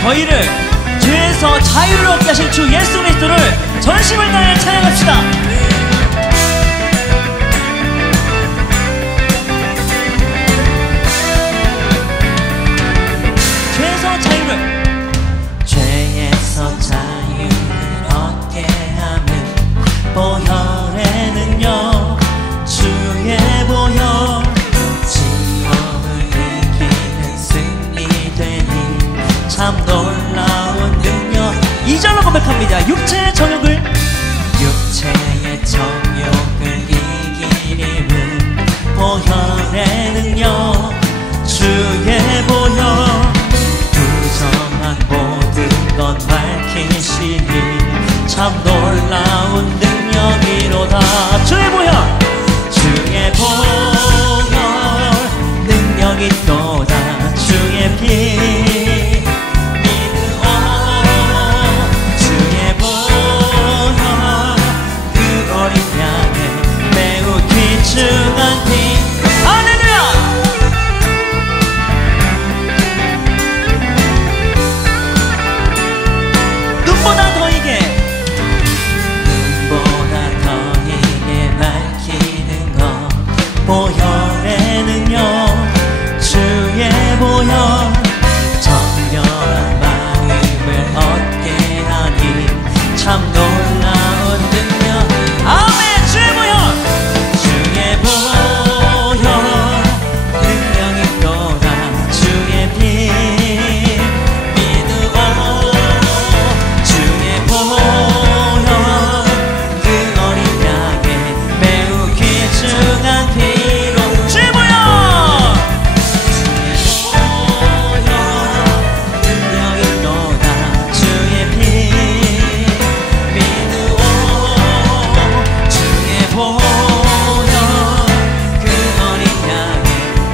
저희를 죄에서 자유를 얻게 하신 주 예수 그리스도를 전심을 다해 찬양합시다. 죄에서 자유를 얻게 하는 보혈에는요 주의 보혈 지옥을 이기는 승리되니 참 놀라운 능력. 2절로 고백합니다. 육체의 정욕을 이기림은 보혈에는요 주의 보혈 부정한 모든 것 밝히시니 참 놀라운 능력이로다. 주의 보혈 능력이 또다. 주의 피 믿으오 주의 보혈 그 어린 양의 매우 귀중한 피. 할렐루야. 눈보다 더 이게 밝히는 것 보혈에는요 주의 보혈 정결한 마음을 얻게 하니 참 놀라운 능력. 아멘. 주의 보혈 능력이 또다. 주의 피 믿으오 주의 보혈 그 어린 양의 매우 귀중한 피로. 주의 보혈 능력이 또다. 주의 피 믿으오 주의 보혈 그 어린 양의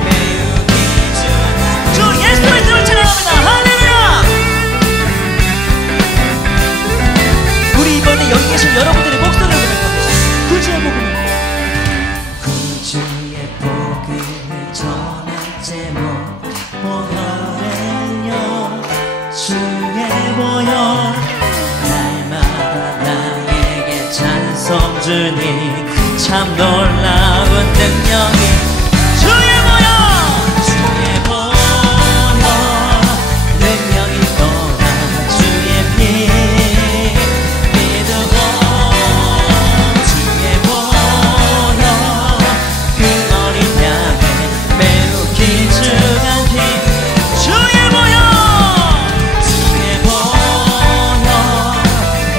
매우 귀중한 주 예수 그리스도를 찬양합니다. 할렐루야. 우리 이번에 여기 계신 여러분들의 목소리를 고백합니다. 구주의 복음을 전할 제목 보혈은요 주의 보혈 날마다 나에게 찬송 주니 참 놀라운 능력이. 주의 보혈 능력이 또다. 주의 피 믿으오 주의 보혈 그 어린 양의 매우 귀중한 피. 주의 보혈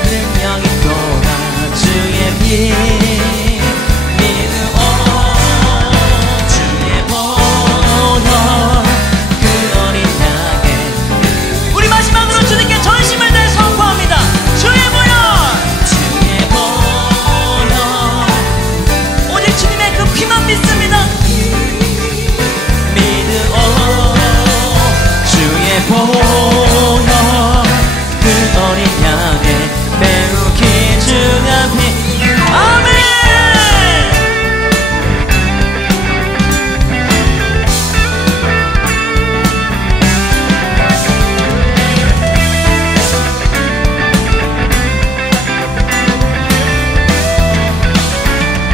능력이 또다. 주의 피 믿으오 주의 보혈 그 어린 양의. 우리 마지막으로 주님께 전심을 다해 선포합니다. 주의 보혈 오직 주님의 그 피만 믿습니다. 믿으오 주의 보혈 그 어린 양의 매우 귀중한 피. 아멘.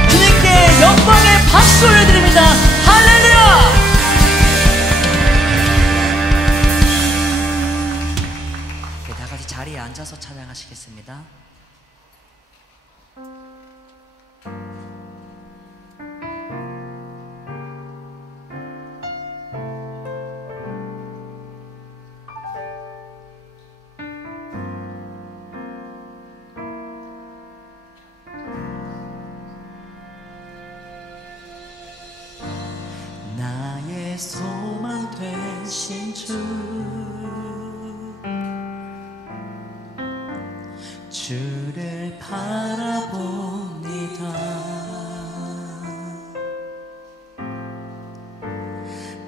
주님께 영광의 박수 올려드립니다. 할렐루야. 네, 다 같이 자리에 앉아서 찬양하시겠습니다. 나의 소망 되신 주를 바라봅니다.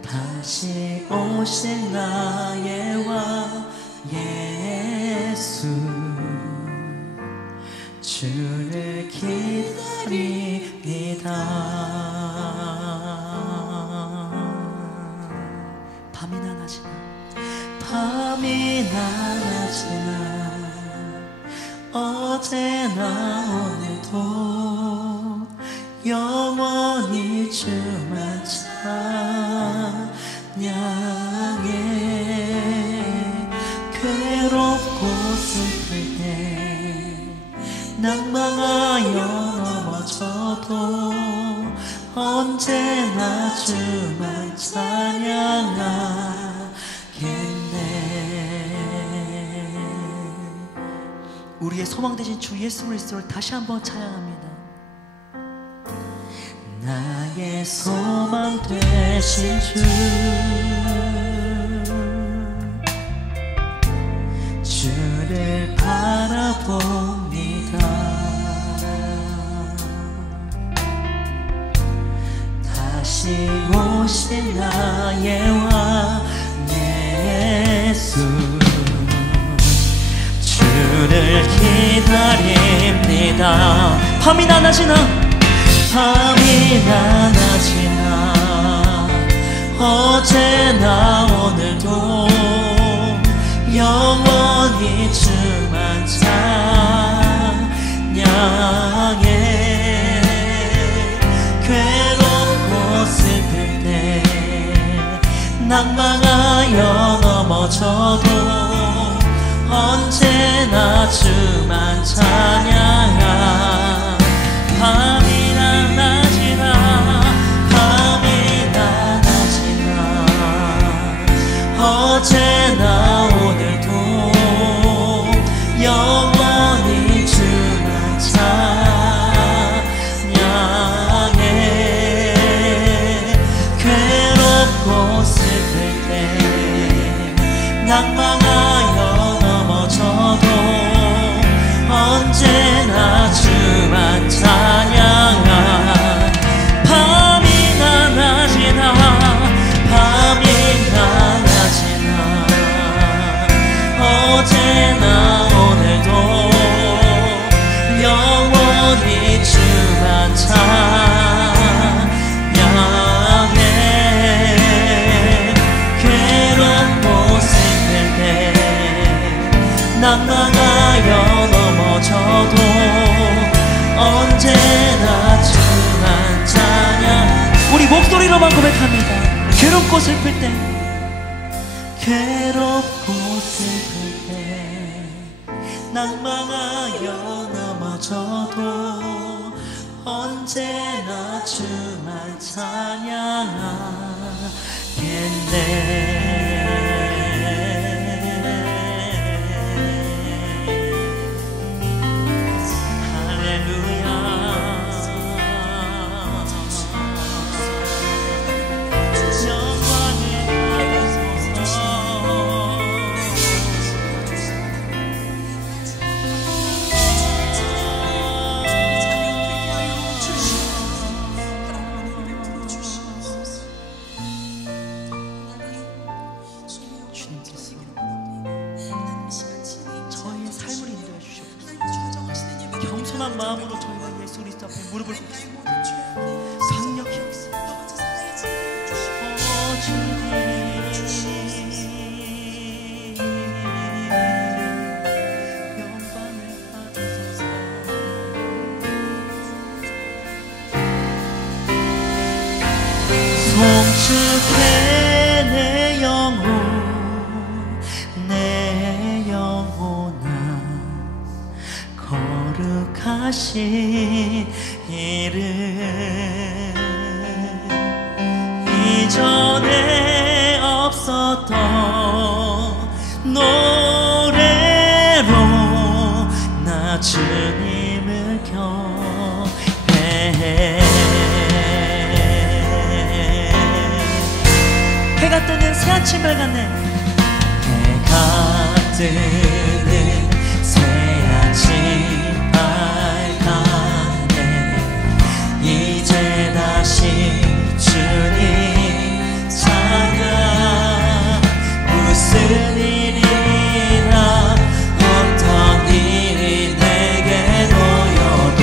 다시 오실 나의 왕 예수 주를 기다립니다. 밤이나 낮이나 밤 밤이나 낮이나 어제나 오늘도 영원히 주만 찬양해. 괴롭고 슬플 때 낭망하여 넘어져도 언제나 주만 찬양하겠네. 우리의 소망 되신 주 예수 그리스도를 다시 한번 찬양합니다. 나의 소망 되신 주, 주를 바라봅니다. 다시 오실 나의 왕 예수, 주를 기다립니다. 밤이나 낮이나 밤이나 낮이나 어제나 오늘도 영원히 주만 찬양해. 괴롭고 슬플 때 낭망하여 넘어져도 언제나 주만 찬양하. 밤이나 낮이나 밤이나 낮이나 어제나 오늘도 영원히 주만 찬양해. 괴롭고 슬플 때 낭망하여 넘어져도 언제나 주만 찬양하. 밤이나 낮이나 밤이나 낮이나 어제나 오늘도 영원히 주만 찬양해. 괴롭고 슬플 때 낭망하여 넘어져도 언제나 주만 찬양. 우리 목소리로만 고백합니다. 괴롭고 슬플 때, 괴롭고 슬플 때 낭망하여 넘어져도 언제나 주만 찬양하겠네. 겸손한 마음으로 저희가 예수 그리스도 앞에 무릎을 꿇습니다. 강력히 역사 주님, 영광을 받으소서. 송축해 내 영혼 내 영혼아, 거룩하신 이름 이전에 없었던 노래로 나 주님을 경배해. 해가 뜨는 새 아침을 같네. 해가 뜨는 새 아침 밝아네. 이제 다시 주님 찬양. 무슨 일이나 어떤 일이 내게 놓여도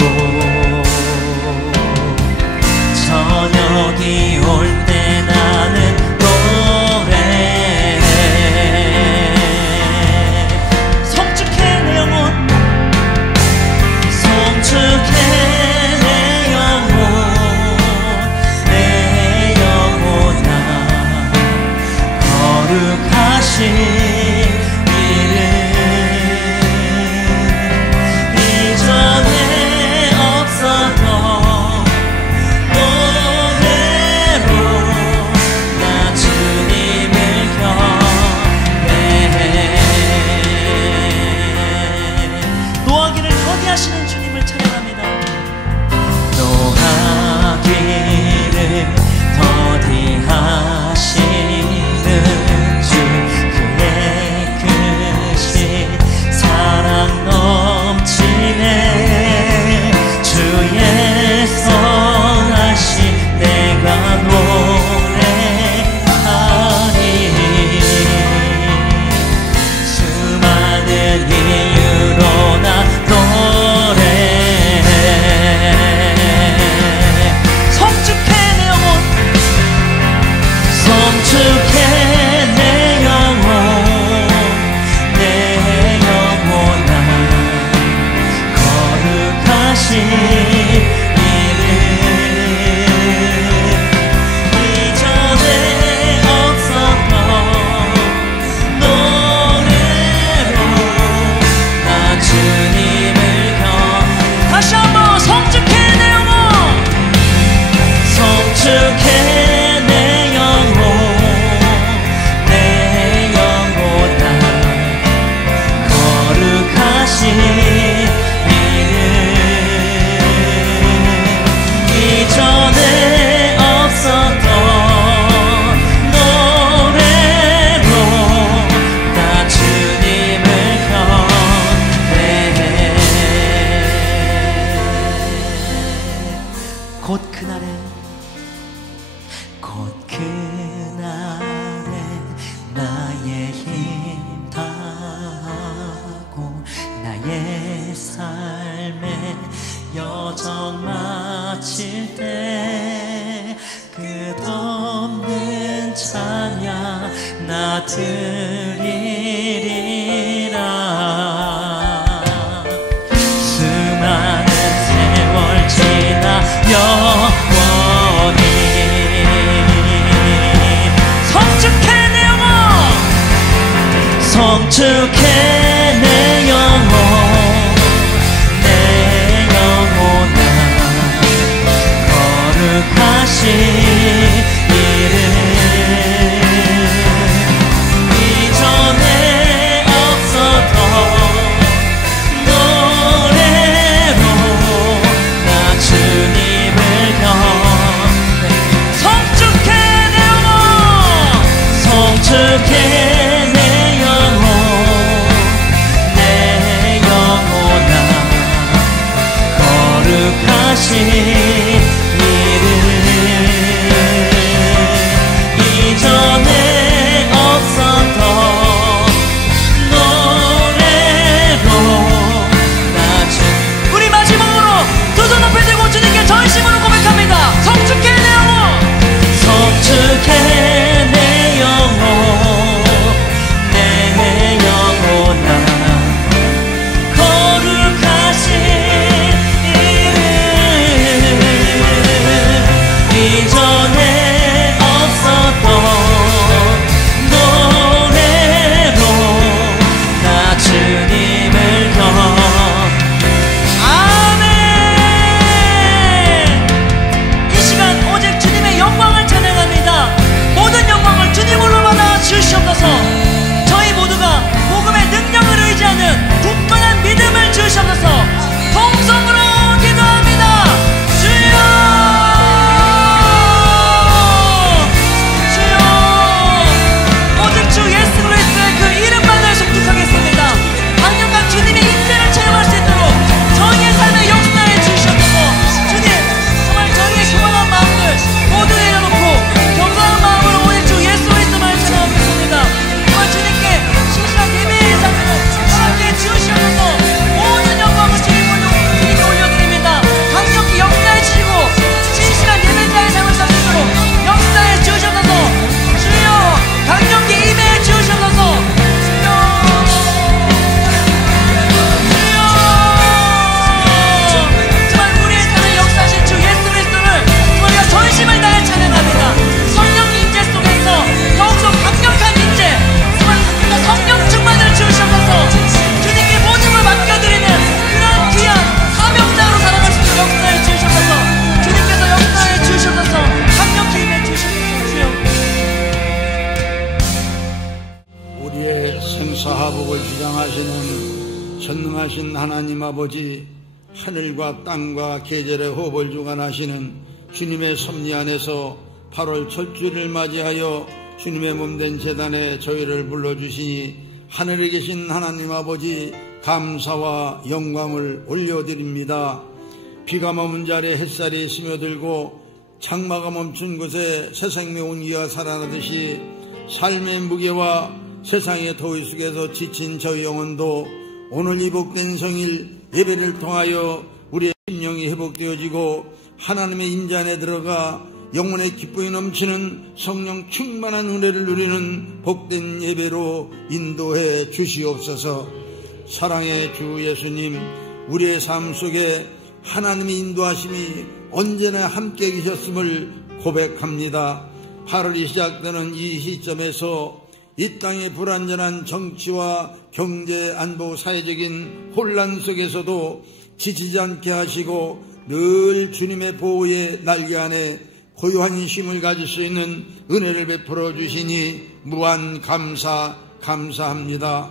저녁이 올 때 나는 노래해. 나의 삶의 여정 마칠 때 끝없는 찬양 나 드리리라. 수많은 세월 지나 영원히 성축해 내 영혼, 성축해 내 영혼, 내 영혼아 거룩하신 이름. 이전에 없었던 노래로 나 주님을 성축해 내 영혼, 성축해 내 영혼, 내 영혼아 거룩하신 이름. 이전에 없었던 노래로 나 우리 마지막으로 두 손 앞에 들고 주님께 전심으로 고백합니다. 성축해 내 영혼, 성축해 내 영혼, 내 영혼아 거룩하신 이름. 이전에 없었던 노래로 나 주님을 아멘. 이 시간 오직 주님의 영광을 찬양합니다. 모든 영광을 주님으로 받아 주시옵소서. 저희 모두가 복음의 능력을 의지하는 굳건한 믿음을 주시옵소서. 통성으로 기도합니다. 주여, 주여, 오직 주 예수 그리스도의 그 이름만을 송축하겠습니다. 강력한 주님의 임재를 체험할 수 있도록 저희의 삶에 역사해 주시옵소서. 주님, 정말 저희의 교만한 마음들 모두 내려놓고 겸손한 마음으로 오직 주 예수 그리스도만 찬양하겠습니다. 정말 주님께 신실한 예배의 삶으로 함께 주시옵소서. 모든 영광을 주님께 올려드립니다. 강력히 역사해 주시고 신실한 예배자의 삶을 살 수 있도록 역사해 주시옵소서. 주여, 강력히 임해 주시옵소서. 주여, 정말 우리의 삶에 역사하신 주 예수 그리스도를 우리가 전심을 다해 찬양합니다. 성령 인재 속에서 더욱더 강력한 인재, 정말 성령 충만을 주시옵소서. 주님께 모든 걸 맡겨드리는 그런 귀한 사명자로 살아갈 수 있도록 역사해 주시옵소서. 주님께서 역사해 주시옵소서. 강력히 임해 주시옵소서. 주여, 우리의 생사화복을 주장하시는 전능하신 하나님 아버지, 하늘과 땅과 계절의 호흡을 주관하시는 주님의 섭리 안에서 8월 첫주를 맞이하여 주님의 몸된 제단에 저희를 불러주시니 하늘에 계신 하나님 아버지 감사와 영광을 올려드립니다. 비가 머문 자리에 햇살이 스며들고 장마가 멈춘 곳에 새 생명 온기가 살아나듯이 삶의 무게와 세상의 더위 속에서 지친 저희 영혼도 오늘 이 복된 성일 예배를 통하여 우리의 심령이 회복되어지고 하나님의 인자 안에 들어가 영혼의 기쁨이 넘치는 성령 충만한 은혜를 누리는 복된 예배로 인도해 주시옵소서. 사랑의 주 예수님, 우리의 삶 속에 하나님의 인도하심이 언제나 함께 계셨음을 고백합니다. 8월이 시작되는 이 시점에서 이 땅의 불안전한 정치와 경제, 안보, 사회적인 혼란 속에서도 지치지 않게 하시고 늘 주님의 보호의 날개 안에 고요한 힘을 가질 수 있는 은혜를 베풀어 주시니 무한 감사합니다.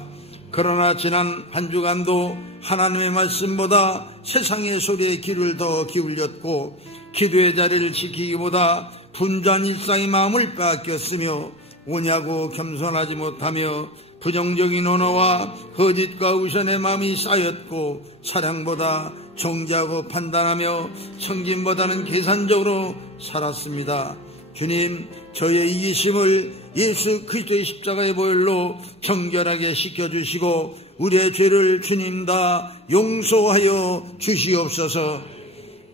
그러나 지난 한 주간도 하나님의 말씀보다 세상의 소리에 귀를 더 기울였고 기도의 자리를 지키기보다 분주한 일상의 마음을 빼앗겼으며 오냐고 겸손하지 못하며 부정적인 언어와 거짓과 우선의 마음이 쌓였고 사랑보다 정죄하고 판단하며 청진보다는 계산적으로 살았습니다. 주님, 저의 이기심을 예수 그리스도의 십자가의 보혈로 정결하게 씻겨주시고 우리의 죄를 주님 다 용서하여 주시옵소서.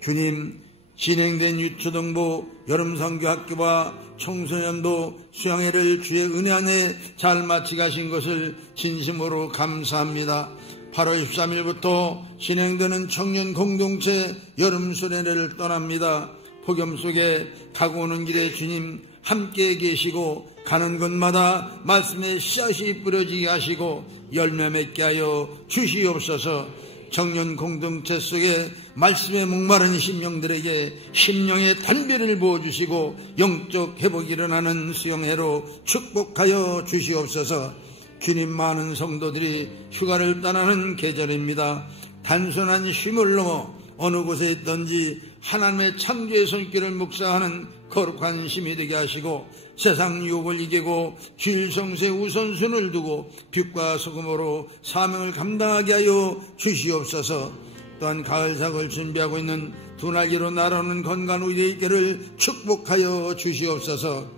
주님, 진행된 유초등부 여름선교학교와 청소년부 수양회를 주의 은혜 안에 잘 마치 가신 것을 진심으로 감사합니다. 8월 13일부터 진행되는 청년 공동체 여름수련회를 떠납니다. 폭염 속에 가고 오는 길에 주님 함께 계시고 가는 곳마다 말씀의 씨앗이 뿌려지게 하시고 열매 맺게 하여 주시옵소서. 청년 공동체 속에 말씀에 목마른 심령들에게 심령의 단비를 부어주시고 영적 회복이 일어나는 수영회로 축복하여 주시옵소서. 주님, 많은 성도들이 휴가를 떠나는 계절입니다. 단순한 쉼을 넘어 어느 곳에 있든지 하나님의 창조의 손길을 묵상하는 거룩한 힘이 되게 하시고 세상 유혹을 이기고 주일 성수에 우선순을 두고 빛과 소금으로 사명을 감당하게 하여 주시옵소서. 또한 가을삭을 준비하고 있는 두 날개로 날아오는 건강 우리의 있기를 축복하여 주시옵소서.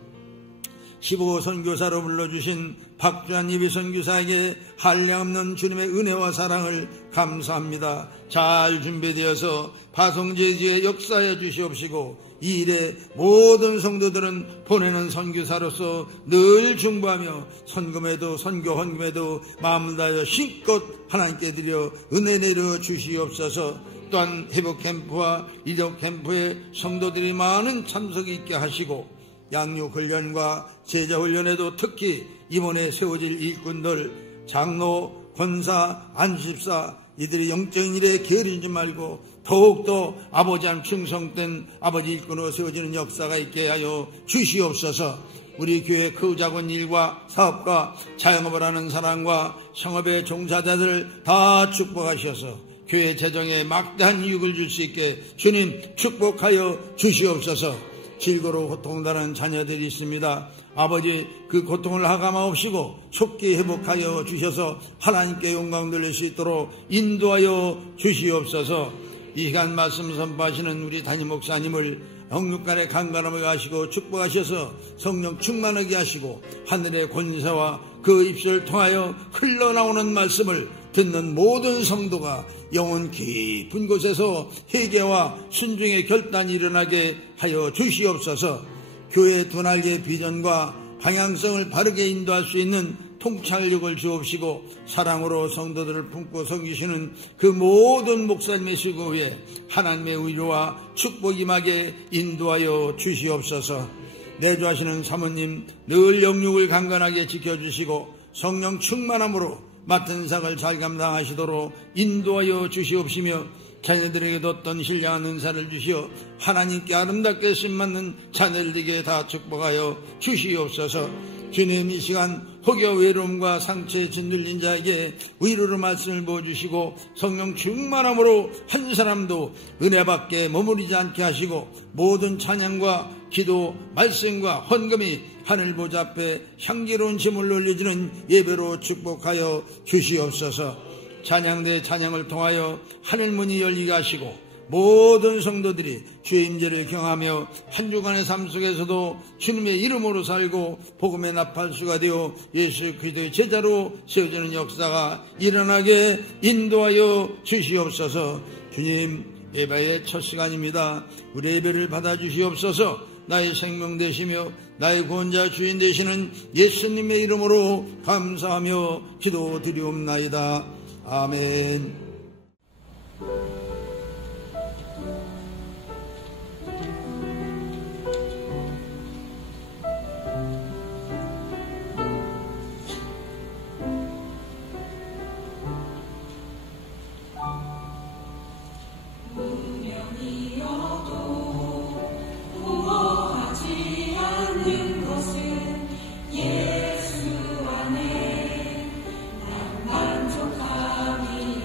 15 선교사로 불러주신 박주한 예비 선교사에게 한량없는 주님의 은혜와 사랑을 감사합니다. 잘 준비되어서 파송제주에 역사해 주시옵시고 이 일에 모든 성도들은 보내는 선교사로서 늘 중보하며 선금에도 선교 헌금에도 마음을 다하여 실컷 하나님께 드려 은혜 내려 주시옵소서. 또한 회복캠프와 이적캠프에 성도들이 많은 참석이 있게 하시고 양육훈련과 제자훈련에도 특히 이번에 세워질 일꾼들, 장로, 권사, 안수집사 이들이 영적인 일에 게으르지 말고 더욱더 아버지한 충성된 아버지 일꾼으로 세워지는 역사가 있게 하여 주시옵소서. 우리 교회 그 작은 일과 사업과 자영업을 하는 사람과 성업의 종사자들 다 축복하셔서 교회 재정에 막대한 이익을 줄 수 있게 주님 축복하여 주시옵소서. 질고로 고통당하는 자녀들이 있습니다. 아버지, 그 고통을 하감하옵시고 속히 회복하여 주셔서 하나님께 영광 돌릴 수 있도록 인도하여 주시옵소서. 이 시간 말씀 선포하시는 우리 담임 목사님을 영육간의 강건함을 하시고 축복하셔서 성령 충만하게 하시고 하늘의 권세와 그 입술을 통하여 흘러나오는 말씀을 듣는 모든 성도가 영혼 깊은 곳에서 회개와 순종의 결단이 일어나게 하여 주시옵소서. 교회의 두 날개의 비전과 방향성을 바르게 인도할 수 있는 통찰력을 주옵시고 사랑으로 성도들을 품고 섬기시는 그 모든 목사님의 수고 위에 하나님의 위로와 축복 임하게 인도하여 주시옵소서. 내주하시는 사모님 늘 영육을 강건하게 지켜주시고 성령 충만함으로 맡은 상을 잘 감당하시도록 인도하여 주시옵시며 자녀들에게도 어떤 신령한 은사를 주시어 하나님께 아름답게 쓰임받는 자녀들에게 다 축복하여 주시옵소서. 주님, 이 시간 혹여 외로움과 상처에 짓눌린 자에게 위로로 말씀을 부어주시고 성령 충만함으로 한 사람도 은혜 밖에 머무르지 않게 하시고 모든 찬양과 기도, 말씀과 헌금이 하늘 보좌 앞에 향기로운 제물로 올려지는 예배로 축복하여 주시옵소서. 찬양대 찬양을 통하여 하늘문이 열리게 하시고 모든 성도들이 주의 임재를 경하며 한 주간의 삶 속에서도 주님의 이름으로 살고 복음의 나팔수가 되어 예수 그리스도의 제자로 세워지는 역사가 일어나게 인도하여 주시옵소서. 주님, 예배의 첫 시간입니다. 우리 예배를 받아주시옵소서. 나의 생명 되시며 나의 구원자 주인 되시는 예수님의 이름으로 감사하며 기도드리옵나이다. 아멘. 예수 안에 난 만족함이야.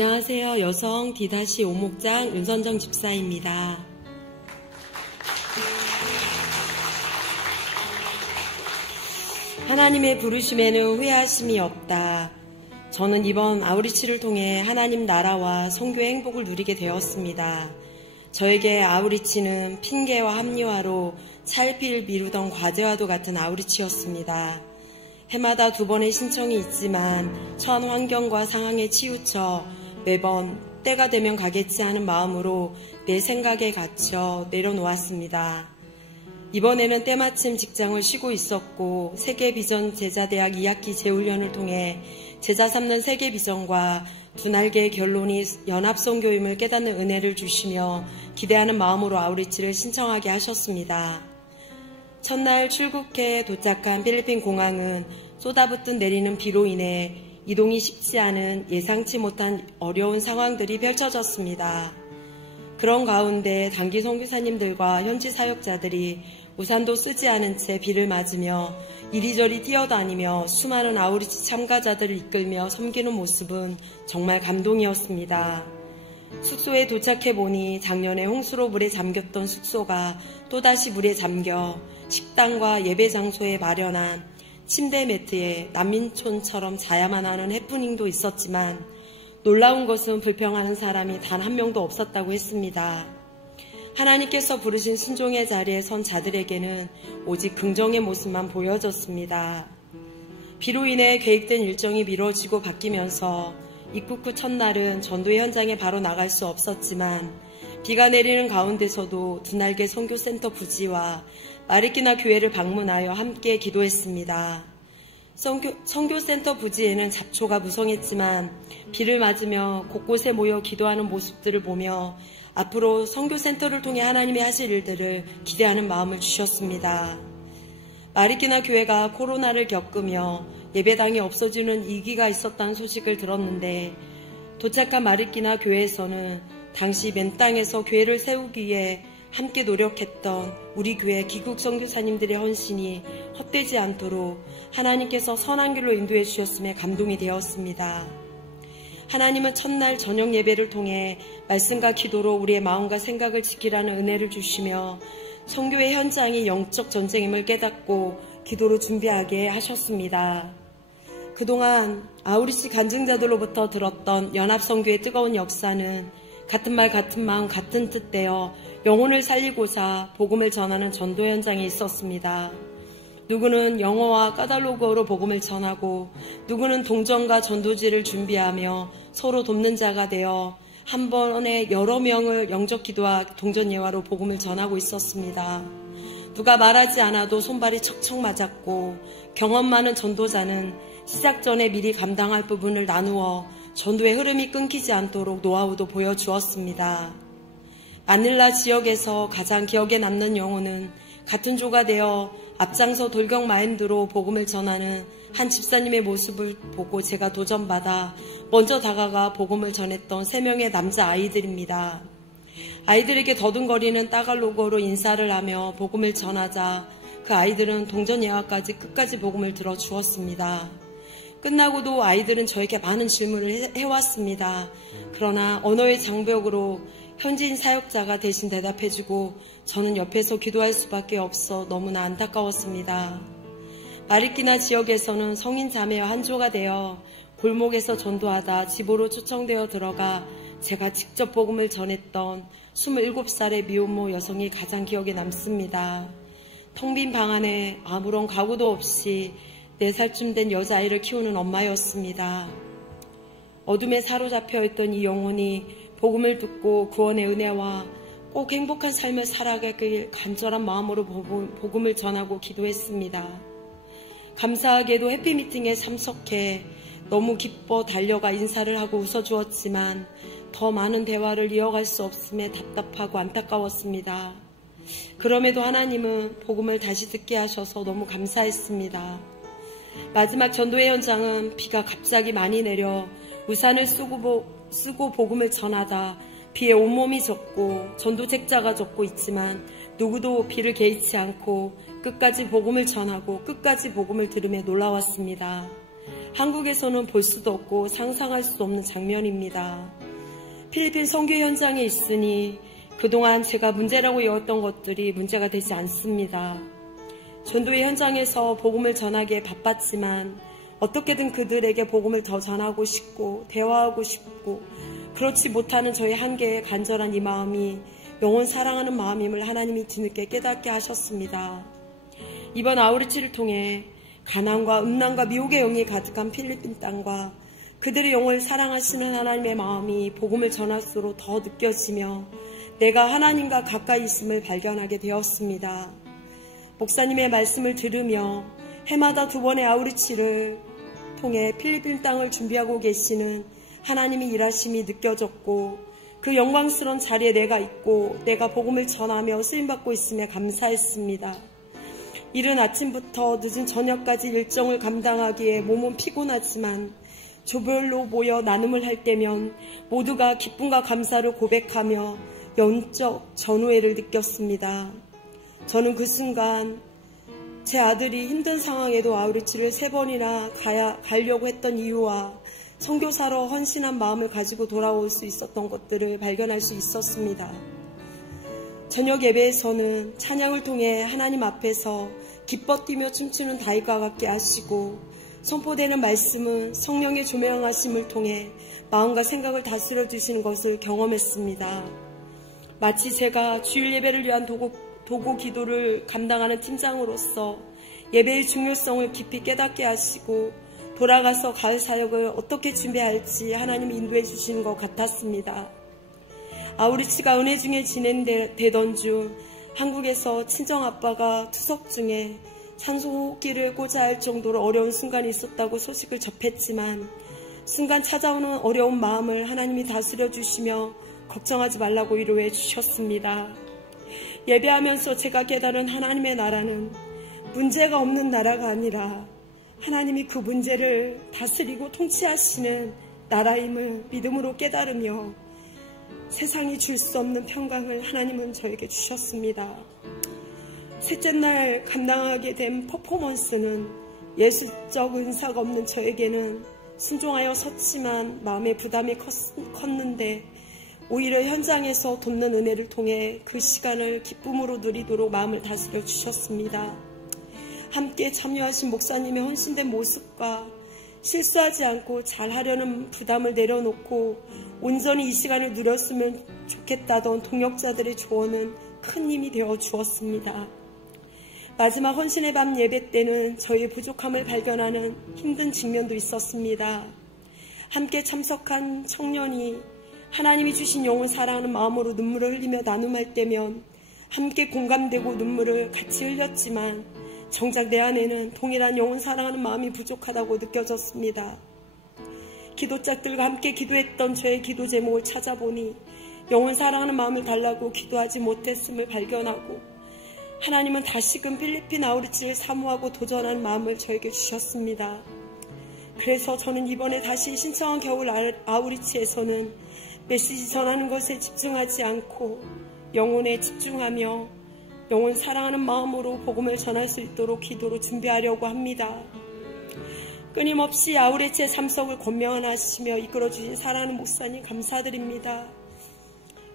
안녕하세요. 여성 D-5 목장 윤선정 집사입니다. 하나님의 부르심에는 후회하심이 없다. 저는 이번 아우리치를 통해 하나님 나라와 선교의 행복을 누리게 되었습니다. 저에게 아우리치는 핑계와 합리화로 차일피일 미루던 과제와도 같은 아우리치였습니다. 해마다 2번의 신청이 있지만 처한 환경과 상황에 치우쳐 매번 때가 되면 가겠지 하는 마음으로 내 생각에 갇혀 내려놓았습니다. 이번에는 때마침 직장을 쉬고 있었고 세계비전 제자대학 2학기 재훈련을 통해 제자 삼는 세계비전과 두 날개의 결론이 연합선교임을 깨닫는 은혜를 주시며 기대하는 마음으로 아우리치를 신청하게 하셨습니다. 첫날 출국해 도착한 필리핀 공항은 쏟아붓듯 내리는 비로 인해 이동이 쉽지 않은 예상치 못한 어려운 상황들이 펼쳐졌습니다. 그런 가운데 단기 선교사님들과 현지 사역자들이 우산도 쓰지 않은 채 비를 맞으며 이리저리 뛰어다니며 수많은 아우리치 참가자들을 이끌며 섬기는 모습은 정말 감동이었습니다. 숙소에 도착해보니 작년에 홍수로 물에 잠겼던 숙소가 또다시 물에 잠겨 식당과 예배 장소에 마련한 침대 매트에 난민촌처럼 자야만 하는 해프닝도 있었지만 놀라운 것은 불평하는 사람이 단 한 명도 없었다고 했습니다. 하나님께서 부르신 순종의 자리에 선 자들에게는 오직 긍정의 모습만 보여졌습니다. 비로 인해 계획된 일정이 미뤄지고 바뀌면서 입국 후 첫날은 전도의 현장에 바로 나갈 수 없었지만 비가 내리는 가운데서도 두날개 선교센터 부지와 마리끼나 교회를 방문하여 함께 기도했습니다. 선교센터 부지에는 잡초가 무성했지만 비를 맞으며 곳곳에 모여 기도하는 모습들을 보며 앞으로 선교센터를 통해 하나님이 하실 일들을 기대하는 마음을 주셨습니다. 마리끼나 교회가 코로나를 겪으며 예배당이 없어지는 위기가 있었다는 소식을 들었는데 도착한 마리끼나 교회에서는 당시 맨 땅에서 교회를 세우기 위해 함께 노력했던 우리 교회 기국 선교사님들의 헌신이 헛되지 않도록 하나님께서 선한 길로 인도해 주셨음에 감동이 되었습니다. 하나님은 첫날 저녁 예배를 통해 말씀과 기도로 우리의 마음과 생각을 지키라는 은혜를 주시며 선교의 현장이 영적 전쟁임을 깨닫고 기도로 준비하게 하셨습니다. 그동안 아우리치 간증자들로부터 들었던 연합선교의 뜨거운 역사는 같은 말 같은 마음 같은 뜻 되어 영혼을 살리고자 복음을 전하는 전도 현장에 있었습니다. 누구는 영어와 까탈로그어로 복음을 전하고 누구는 동정과 전도지를 준비하며 서로 돕는 자가 되어 한 번에 여러 명을 영적 기도와 동전 예화로 복음을 전하고 있었습니다. 누가 말하지 않아도 손발이 척척 맞았고 경험 많은 전도자는 시작 전에 미리 감당할 부분을 나누어 전도의 흐름이 끊기지 않도록 노하우도 보여주었습니다. 마닐라 지역에서 가장 기억에 남는 영혼은 같은 조가 되어 앞장서 돌격 마인드로 복음을 전하는 한 집사님의 모습을 보고 제가 도전받아 먼저 다가가 복음을 전했던 3명의 남자 아이들입니다. 아이들에게 더듬거리는 따갈로그어로 인사를 하며 복음을 전하자 그 아이들은 동전 예화까지 끝까지 복음을 들어주었습니다. 끝나고도 아이들은 저에게 많은 질문을 해왔습니다. 그러나 언어의 장벽으로 현지인 사역자가 대신 대답해주고 저는 옆에서 기도할 수밖에 없어 너무나 안타까웠습니다. 마리끼나 지역에서는 성인 자매와 한조가 되어 골목에서 전도하다 집으로 초청되어 들어가 제가 직접 복음을 전했던 27살의 미혼모 여성이 가장 기억에 남습니다. 텅 빈 방 안에 아무런 가구도 없이 4살쯤 된 여자아이를 키우는 엄마였습니다. 어둠에 사로잡혀 있던 이 영혼이 복음을 듣고 구원의 은혜와 꼭 행복한 삶을 살아가길 간절한 마음으로 복음을 전하고 기도했습니다. 감사하게도 해피미팅에 참석해 너무 기뻐 달려가 인사를 하고 웃어주었지만 더 많은 대화를 이어갈 수 없음에 답답하고 안타까웠습니다. 그럼에도 하나님은 복음을 다시 듣게 하셔서 너무 감사했습니다. 마지막 전도의 현장은 비가 갑자기 많이 내려 우산을 쓰고 복음을 전하다 비에 온몸이 젖고 전도책자가 젖고 있지만 누구도 비를 개의치 않고 끝까지 복음을 전하고 끝까지 복음을 들으며 놀라웠습니다. 한국에서는 볼 수도 없고 상상할 수도 없는 장면입니다. 필리핀 선교 현장에 있으니 그동안 제가 문제라고 여겼던 것들이 문제가 되지 않습니다. 전도의 현장에서 복음을 전하기에 바빴지만 어떻게든 그들에게 복음을 더 전하고 싶고 대화하고 싶고 그렇지 못하는 저의 한계에 간절한 이 마음이 영혼 사랑하는 마음임을 하나님이 뒤늦게 깨닫게 하셨습니다. 이번 아우리치를 통해 가난과 음란과 미혹의 영이 가득한 필리핀 땅과 그들의 영혼을 사랑하시는 하나님의 마음이 복음을 전할수록 더 느껴지며 내가 하나님과 가까이 있음을 발견하게 되었습니다. 목사님의 말씀을 들으며 해마다 2번의 아우리치를 통해 필리핀 땅을 준비하고 계시는 하나님의 일하심이 느껴졌고 그 영광스러운 자리에 내가 있고 내가 복음을 전하며 쓰임받고 있음에 감사했습니다. 이른 아침부터 늦은 저녁까지 일정을 감당하기에 몸은 피곤하지만 조별로 모여 나눔을 할 때면 모두가 기쁨과 감사를 고백하며 영적 전우회를 느꼈습니다. 저는 그 순간 제 아들이 힘든 상황에도 아우리치를 3번이나 가려고 했던 이유와 선교사로 헌신한 마음을 가지고 돌아올 수 있었던 것들을 발견할 수 있었습니다. 저녁 예배에서는 찬양을 통해 하나님 앞에서 기뻐 뛰며 춤추는 다윗과 같게 하시고 선포되는 말씀은 성령의 조명하심을 통해 마음과 생각을 다스려 주시는 것을 경험했습니다. 마치 제가 주일 예배를 위한 도구 기도를 감당하는 팀장으로서 예배의 중요성을 깊이 깨닫게 하시고 돌아가서 가을 사역을 어떻게 준비할지 하나님이 인도해 주시는 것 같았습니다. 아우리치가 은혜 중에 진행되던 중 한국에서 친정아빠가 투석 중에 산소호흡기를 꽂아야 할 정도로 어려운 순간이 있었다고 소식을 접했지만 순간 찾아오는 어려운 마음을 하나님이 다스려 주시며 걱정하지 말라고 위로해 주셨습니다. 예배하면서 제가 깨달은 하나님의 나라는 문제가 없는 나라가 아니라 하나님이 그 문제를 다스리고 통치하시는 나라임을 믿음으로 깨달으며 세상이 줄 수 없는 평강을 하나님은 저에게 주셨습니다. 셋째 날 감당하게 된 퍼포먼스는 예술적 은사가 없는 저에게는 순종하여 섰지만 마음의 부담이 컸는데 오히려 현장에서 돕는 은혜를 통해 그 시간을 기쁨으로 누리도록 마음을 다스려 주셨습니다. 함께 참여하신 목사님의 헌신된 모습과 실수하지 않고 잘하려는 부담을 내려놓고 온전히 이 시간을 누렸으면 좋겠다던 동역자들의 조언은 큰 힘이 되어 주었습니다. 마지막 헌신의 밤 예배 때는 저희의 부족함을 발견하는 힘든 직면도 있었습니다. 함께 참석한 청년이 하나님이 주신 영을 사랑하는 마음으로 눈물을 흘리며 나눔할 때면 함께 공감되고 눈물을 같이 흘렸지만 정작 내 안에는 동일한 영혼 사랑하는 마음이 부족하다고 느껴졌습니다. 기도짝들과 함께 기도했던 저의 기도 제목을 찾아보니 영혼 사랑하는 마음을 달라고 기도하지 못했음을 발견하고 하나님은 다시금 필리핀 아우리치를 사모하고 도전하는 마음을 저에게 주셨습니다. 그래서 저는 이번에 다시 신청한 겨울 아우리치에서는 메시지 전하는 것에 집중하지 않고 영혼에 집중하며 영혼 사랑하는 마음으로 복음을 전할 수 있도록 기도로 준비하려고 합니다. 끊임없이 아우리치의 참석을 권면하시며 이끌어주신 사랑하는 목사님 감사드립니다.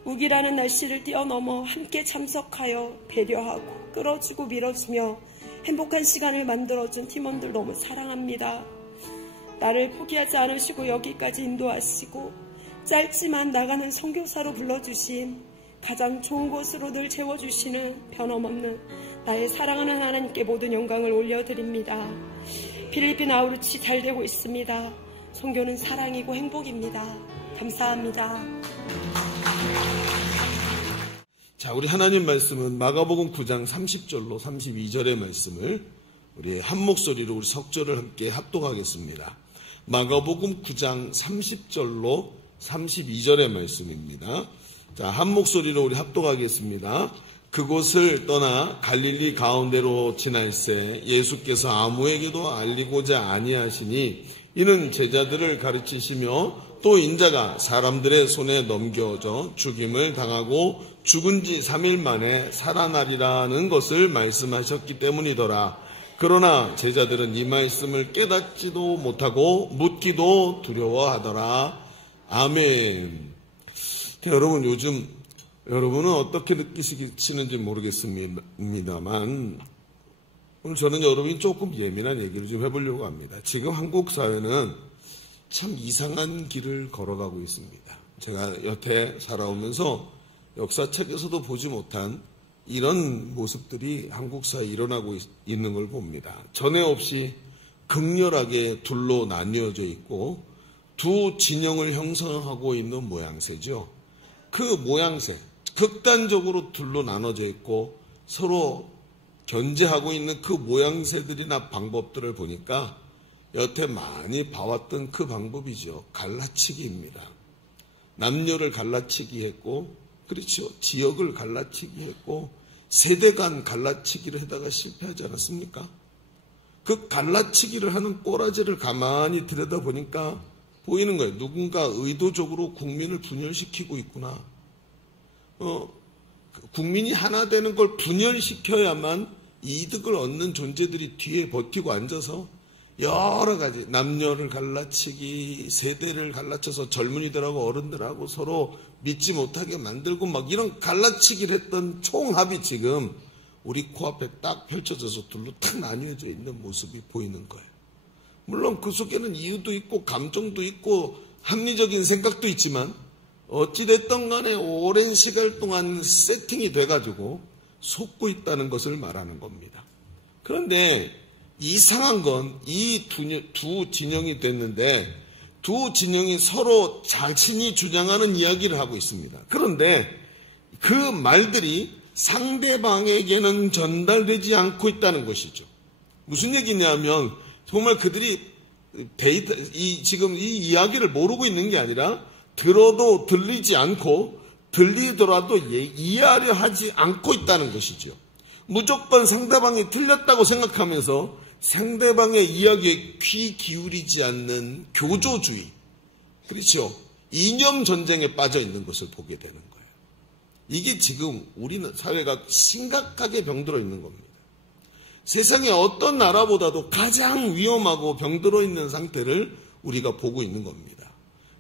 우기라는 날씨를 뛰어넘어 함께 참석하여 배려하고 끌어주고 밀어주며 행복한 시간을 만들어준 팀원들 너무 사랑합니다. 나를 포기하지 않으시고 여기까지 인도하시고 짧지만 나가는 선교사로 불러주신 가장 좋은 곳으로 늘 채워주시는 변함없는 나의 사랑하는 하나님께 모든 영광을 올려드립니다. 필리핀 아우리치 잘 되고 있습니다. 선교는 사랑이고 행복입니다. 감사합니다. 자, 우리 하나님 말씀은 마가복음 9장 30절로 32절의 말씀을 우리 한 목소리로 우리 석절을 함께 합독하겠습니다. 마가복음 9장 30절로 32절의 말씀입니다. 자, 한 목소리로 우리 합독하겠습니다. 그곳을 떠나 갈릴리 가운데로 지날새 예수께서 아무에게도 알리고자 아니하시니 이는 제자들을 가르치시며 또 인자가 사람들의 손에 넘겨져 죽임을 당하고 죽은 지 3일 만에 살아나리라는 것을 말씀하셨기 때문이더라. 그러나 제자들은 이 말씀을 깨닫지도 못하고 묻기도 두려워하더라. 아멘. 여러분, 요즘 여러분은 어떻게 느끼시는지 모르겠습니다만 오늘 저는 여러분이 조금 예민한 얘기를 좀 해보려고 합니다. 지금 한국 사회는 참 이상한 길을 걸어가고 있습니다. 제가 여태 살아오면서 역사책에서도 보지 못한 이런 모습들이 한국 사회에 일어나고 있는 걸 봅니다. 전에 없이 극렬하게 둘로 나뉘어져 있고 두 진영을 형성하고 있는 모양새죠. 그 모양새, 극단적으로 둘로 나눠져 있고 서로 견제하고 있는 그 모양새들이나 방법들을 보니까 여태 많이 봐왔던 그 방법이죠. 갈라치기입니다. 남녀를 갈라치기 했고, 그렇죠. 지역을 갈라치기 했고, 세대 간 갈라치기를 하다가 실패하지 않았습니까? 그 갈라치기를 하는 꼬라지를 가만히 들여다보니까 보이는 거예요. 누군가 의도적으로 국민을 분열시키고 있구나. 국민이 하나 되는 걸 분열시켜야만 이득을 얻는 존재들이 뒤에 버티고 앉아서 여러 가지 남녀를 갈라치기, 세대를 갈라쳐서 젊은이들하고 어른들하고 서로 믿지 못하게 만들고 막 이런 갈라치기를 했던 총합이 지금 우리 코앞에 딱 펼쳐져서 둘로 탁 나뉘어져 있는 모습이 보이는 거예요. 물론 그 속에는 이유도 있고 감정도 있고 합리적인 생각도 있지만 어찌됐든 간에 오랜 시간 동안 세팅이 돼가지고 속고 있다는 것을 말하는 겁니다. 그런데 이상한 건 이 두 진영이 됐는데 두 진영이 서로 자신이 주장하는 이야기를 하고 있습니다. 그런데 그 말들이 상대방에게는 전달되지 않고 있다는 것이죠. 무슨 얘기냐면 정말 그들이 지금 이 이야기를 모르고 있는 게 아니라 들어도 들리지 않고 들리더라도 이해하려 하지 않고 있다는 것이죠. 무조건 상대방이 틀렸다고 생각하면서 상대방의 이야기에 귀 기울이지 않는 교조주의, 그렇죠. 이념 전쟁에 빠져 있는 것을 보게 되는 거예요. 이게 지금 우리 사회가 심각하게 병들어 있는 겁니다. 세상의 어떤 나라보다도 가장 위험하고 병들어 있는 상태를 우리가 보고 있는 겁니다.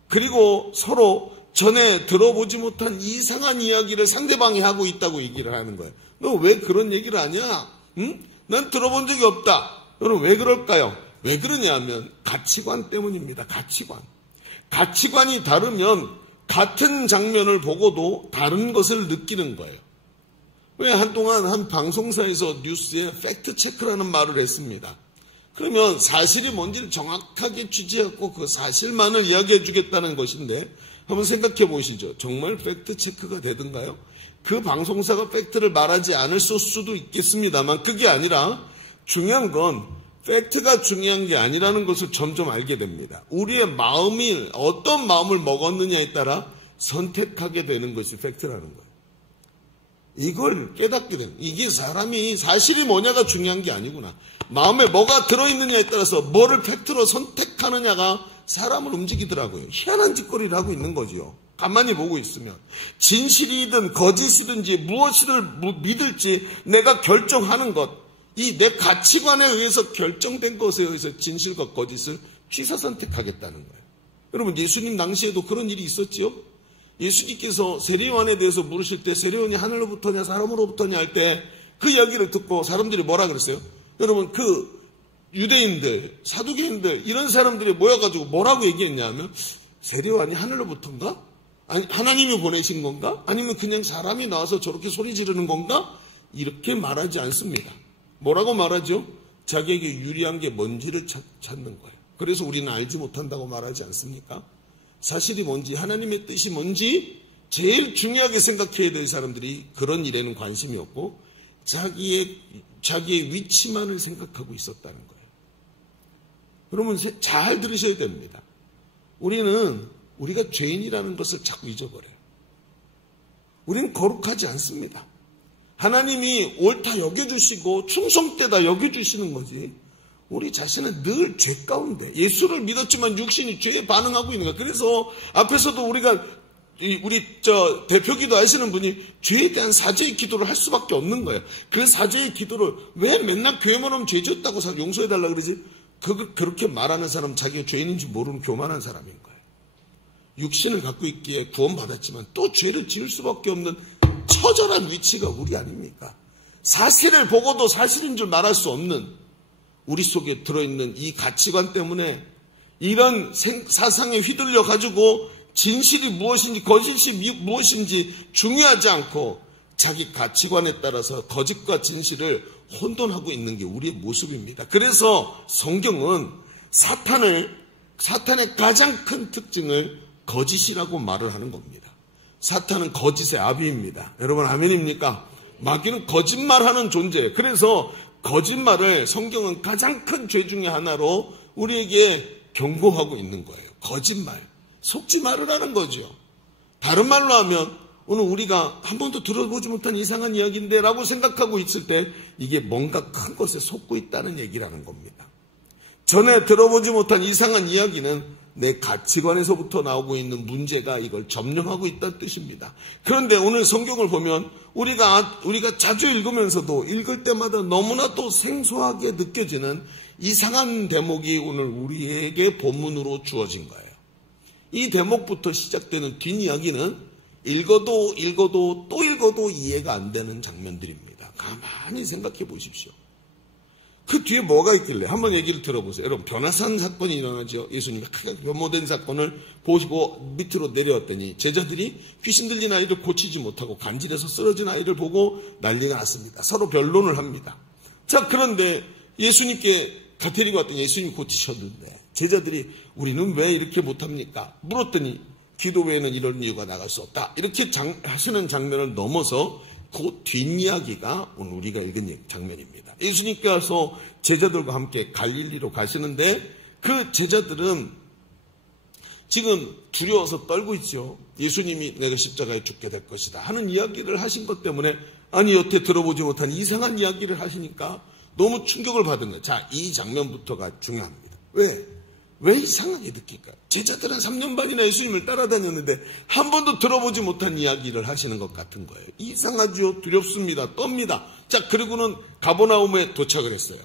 그리고 서로 전에 들어보지 못한 이상한 이야기를 상대방이 하고 있다고 얘기를 하는 거예요. 너 왜 그런 얘기를 하냐? 응? 난 들어본 적이 없다. 너는 왜 그럴까요? 왜 그러냐면 가치관 때문입니다. 가치관이 다르면 같은 장면을 보고도 다른 것을 느끼는 거예요. 왜 한동안 한 방송사에서 뉴스에 팩트체크라는 말을 했습니다. 그러면 사실이 뭔지를 정확하게 취재하고 그 사실만을 이야기해 주겠다는 것인데 한번 생각해 보시죠. 정말 팩트체크가 되던가요? 그 방송사가 팩트를 말하지 않을 수도 있겠습니다만 그게 아니라 중요한 건 팩트가 중요한 게 아니라는 것을 점점 알게 됩니다. 우리의 마음이 어떤 마음을 먹었느냐에 따라 선택하게 되는 것이 팩트라는 거예요. 이걸 깨닫게 되는, 이게 사람이 사실이 뭐냐가 중요한 게 아니구나. 마음에 뭐가 들어있느냐에 따라서 뭐를 팩트로 선택하느냐가 사람을 움직이더라고요. 희한한 짓거리를 하고 있는 거지요. 가만히 보고 있으면 진실이든 거짓이든지 무엇을 믿을지 내가 결정하는 것, 이 내 가치관에 의해서 결정된 것에 의해서 진실과 거짓을 취사 선택하겠다는 거예요. 여러분, 예수님 당시에도 그런 일이 있었지요. 예수님께서 세례요한에 대해서 물으실 때 세례요한이 하늘로부터냐 사람으로부터냐 할 때 그 이야기를 듣고 사람들이 뭐라 그랬어요? 여러분, 그 유대인들, 사두개인들 이런 사람들이 모여가지고 뭐라고 얘기했냐면 세례요한이 하늘로부터인가? 아니, 하나님이 보내신 건가? 아니면 그냥 사람이 나와서 저렇게 소리 지르는 건가? 이렇게 말하지 않습니다. 뭐라고 말하죠? 자기에게 유리한 게 뭔지를 찾는 거예요. 그래서 우리는 알지 못한다고 말하지 않습니까? 사실이 뭔지, 하나님의 뜻이 뭔지 제일 중요하게 생각해야 될 사람들이 그런 일에는 관심이 없고 자기의 위치만을 생각하고 있었다는 거예요. 여러분, 잘 들으셔야 됩니다. 우리가 죄인이라는 것을 자꾸 잊어버려요. 우리는 거룩하지 않습니다. 하나님이 옳다 여겨주시고 충성되다 여겨주시는 거지. 우리 자신은 늘 죄 가운데, 예수를 믿었지만 육신이 죄에 반응하고 있는 거야. 그래서 앞에서도 우리가 우리 대표기도 하시는 분이 죄에 대한 사죄의 기도를 할 수밖에 없는 거예요. 그 사죄의 기도를 왜 맨날 교회만 오면 죄 졌다고 용서해달라 그러지? 그렇게 말하는 사람은 자기가 죄인인지 모르는 교만한 사람인 거예요. 육신을 갖고 있기에 구원받았지만 또 죄를 지을 수밖에 없는 처절한 위치가 우리 아닙니까? 사실을 보고도 사실인 줄 말할 수 없는 우리 속에 들어있는 이 가치관 때문에 이런 사상에 휘둘려 가지고 진실이 무엇인지 거짓이 무엇인지 중요하지 않고 자기 가치관에 따라서 거짓과 진실을 혼돈하고 있는 게 우리의 모습입니다. 그래서 성경은 사탄의 가장 큰 특징을 거짓이라고 말을 하는 겁니다. 사탄은 거짓의 아비입니다. 여러분 아멘입니까? 마귀는 거짓말하는 존재예요. 그래서 거짓말을 성경은 가장 큰 죄 중에 하나로 우리에게 경고하고 있는 거예요. 거짓말. 속지 말으라는 거죠. 다른 말로 하면 오늘 우리가 한 번도 들어보지 못한 이상한 이야기인데 라고 생각하고 있을 때 이게 뭔가 큰 것에 속고 있다는 얘기라는 겁니다. 전에 들어보지 못한 이상한 이야기는 내 가치관에서부터 나오고 있는 문제가 이걸 점령하고 있다는 뜻입니다. 그런데 오늘 성경을 보면 우리가 자주 읽으면서도 읽을 때마다 너무나도 생소하게 느껴지는 이상한 대목이 오늘 우리에게 본문으로 주어진 거예요. 이 대목부터 시작되는 뒷이야기는 읽어도 또 읽어도 이해가 안 되는 장면들입니다. 가만히 생각해 보십시오. 그 뒤에 뭐가 있길래 한번 얘기를 들어보세요. 여러분 변화산 사건이 일어나죠. 예수님이 크게 변모된 사건을 보시고 밑으로 내려왔더니 제자들이 귀신 들린 아이를 고치지 못하고 간질에서 쓰러진 아이를 보고 난리가 났습니다. 서로 변론을 합니다. 자, 그런데 예수님께 데리고 왔더니 예수님이 고치셨는데 제자들이 우리는 왜 이렇게 못합니까? 물었더니 기도 외에는 이런 이유가 나갈 수 없다. 이렇게 하시는 장면을 넘어서 그 뒷이야기가 오늘 우리가 읽은 장면입니다. 예수님께서 제자들과 함께 갈릴리로 가시는데 그 제자들은 지금 두려워서 떨고 있죠. 예수님이 내가 십자가에 죽게 될 것이다 하는 이야기를 하신 것 때문에 아니 여태 들어보지 못한 이상한 이야기를 하시니까 너무 충격을 받은 거예요. 자, 이 장면부터가 중요합니다. 왜 이상하게 느낄까요? 제자들은 3년 반이나 예수님을 따라다녔는데 한 번도 들어보지 못한 이야기를 하시는 것 같은 거예요. 이상하죠. 두렵습니다. 떱니다. 자, 그리고는 가버나움에 도착을 했어요.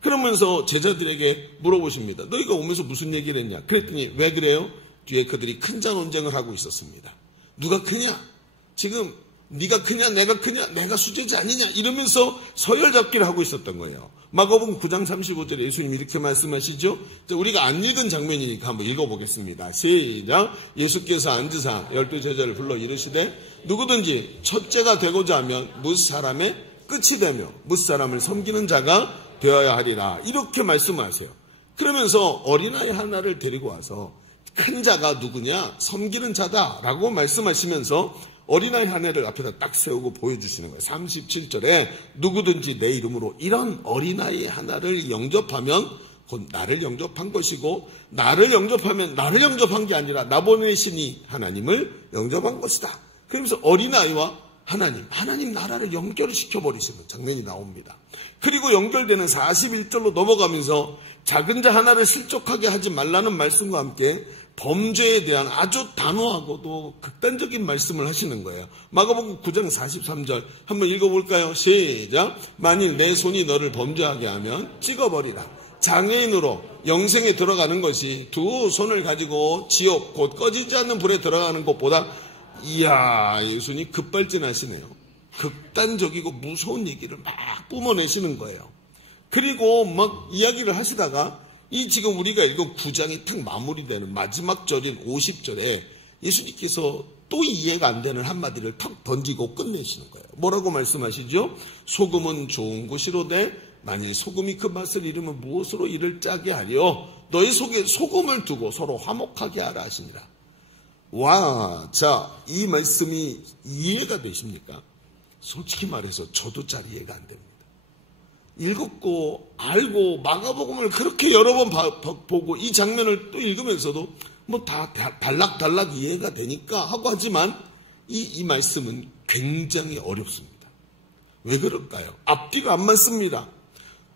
그러면서 제자들에게 물어보십니다. 너희가 오면서 무슨 얘기를 했냐? 그랬더니 왜 그래요? 뒤에 그들이 큰 자 논쟁을 하고 있었습니다. 누가 크냐? 지금 네가 크냐 내가 크냐 내가 수제자 아니냐 이러면서 서열잡기를 하고 있었던 거예요. 마가복음 9장 35절에 예수님이 이렇게 말씀하시죠. 우리가 안 읽은 장면이니까 한번 읽어보겠습니다. 시작. 예수께서 앉으사 12 제자를 불러 이르시되 누구든지 첫째가 되고자 하면 뭇사람의 끝이 되며 뭇사람을 섬기는 자가 되어야 하리라. 이렇게 말씀하세요. 그러면서 어린아이 하나를 데리고 와서 큰 자가 누구냐? 섬기는 자다라고 말씀하시면서 어린아이 하나를 앞에다 딱 세우고 보여주시는 거예요. 37절에 누구든지 내 이름으로 이런 어린아이 하나를 영접하면 곧 나를 영접한 것이고 나를 영접하면 나를 영접한 게 아니라 나 보내시니 하나님을 영접한 것이다. 그러면서 어린아이와 하나님 나라를 연결을 시켜버리시는 장면이 나옵니다. 그리고 연결되는 41절로 넘어가면서 작은 자 하나를 실족하게 하지 말라는 말씀과 함께 범죄에 대한 아주 단호하고도 극단적인 말씀을 하시는 거예요. 마가복음 9장 43절 한번 읽어볼까요? 시작. 만일 내 손이 너를 범죄하게 하면 찍어버리라. 장애인으로 영생에 들어가는 것이 두 손을 가지고 지옥 곧 꺼지지 않는 불에 들어가는 것보다 이야 예수님 급발진하시네요. 극단적이고 무서운 얘기를 막 뿜어내시는 거예요. 그리고 막 이야기를 하시다가 이 지금 우리가 읽은 9장이 탁 마무리되는 마지막 절인 50절에 예수님께서 또 이해가 안 되는 한마디를 탁 던지고 끝내시는 거예요. 뭐라고 말씀하시죠? 소금은 좋은 것이로되 만일 소금이 그 맛을 잃으면 무엇으로 이를 짜게 하려? 너희 속에 소금을 두고 서로 화목하게 하라 하시니라. 와, 자, 이 말씀이 이해가 되십니까? 솔직히 말해서 저도 잘 이해가 안 됩니다. 읽었고 알고 마가복음을 그렇게 여러 번 보고 이 장면을 또 읽으면서도 뭐 다 달락달락 이해가 되니까 하고 하지만 이 말씀은 굉장히 어렵습니다. 왜 그럴까요? 앞뒤가 안 맞습니다.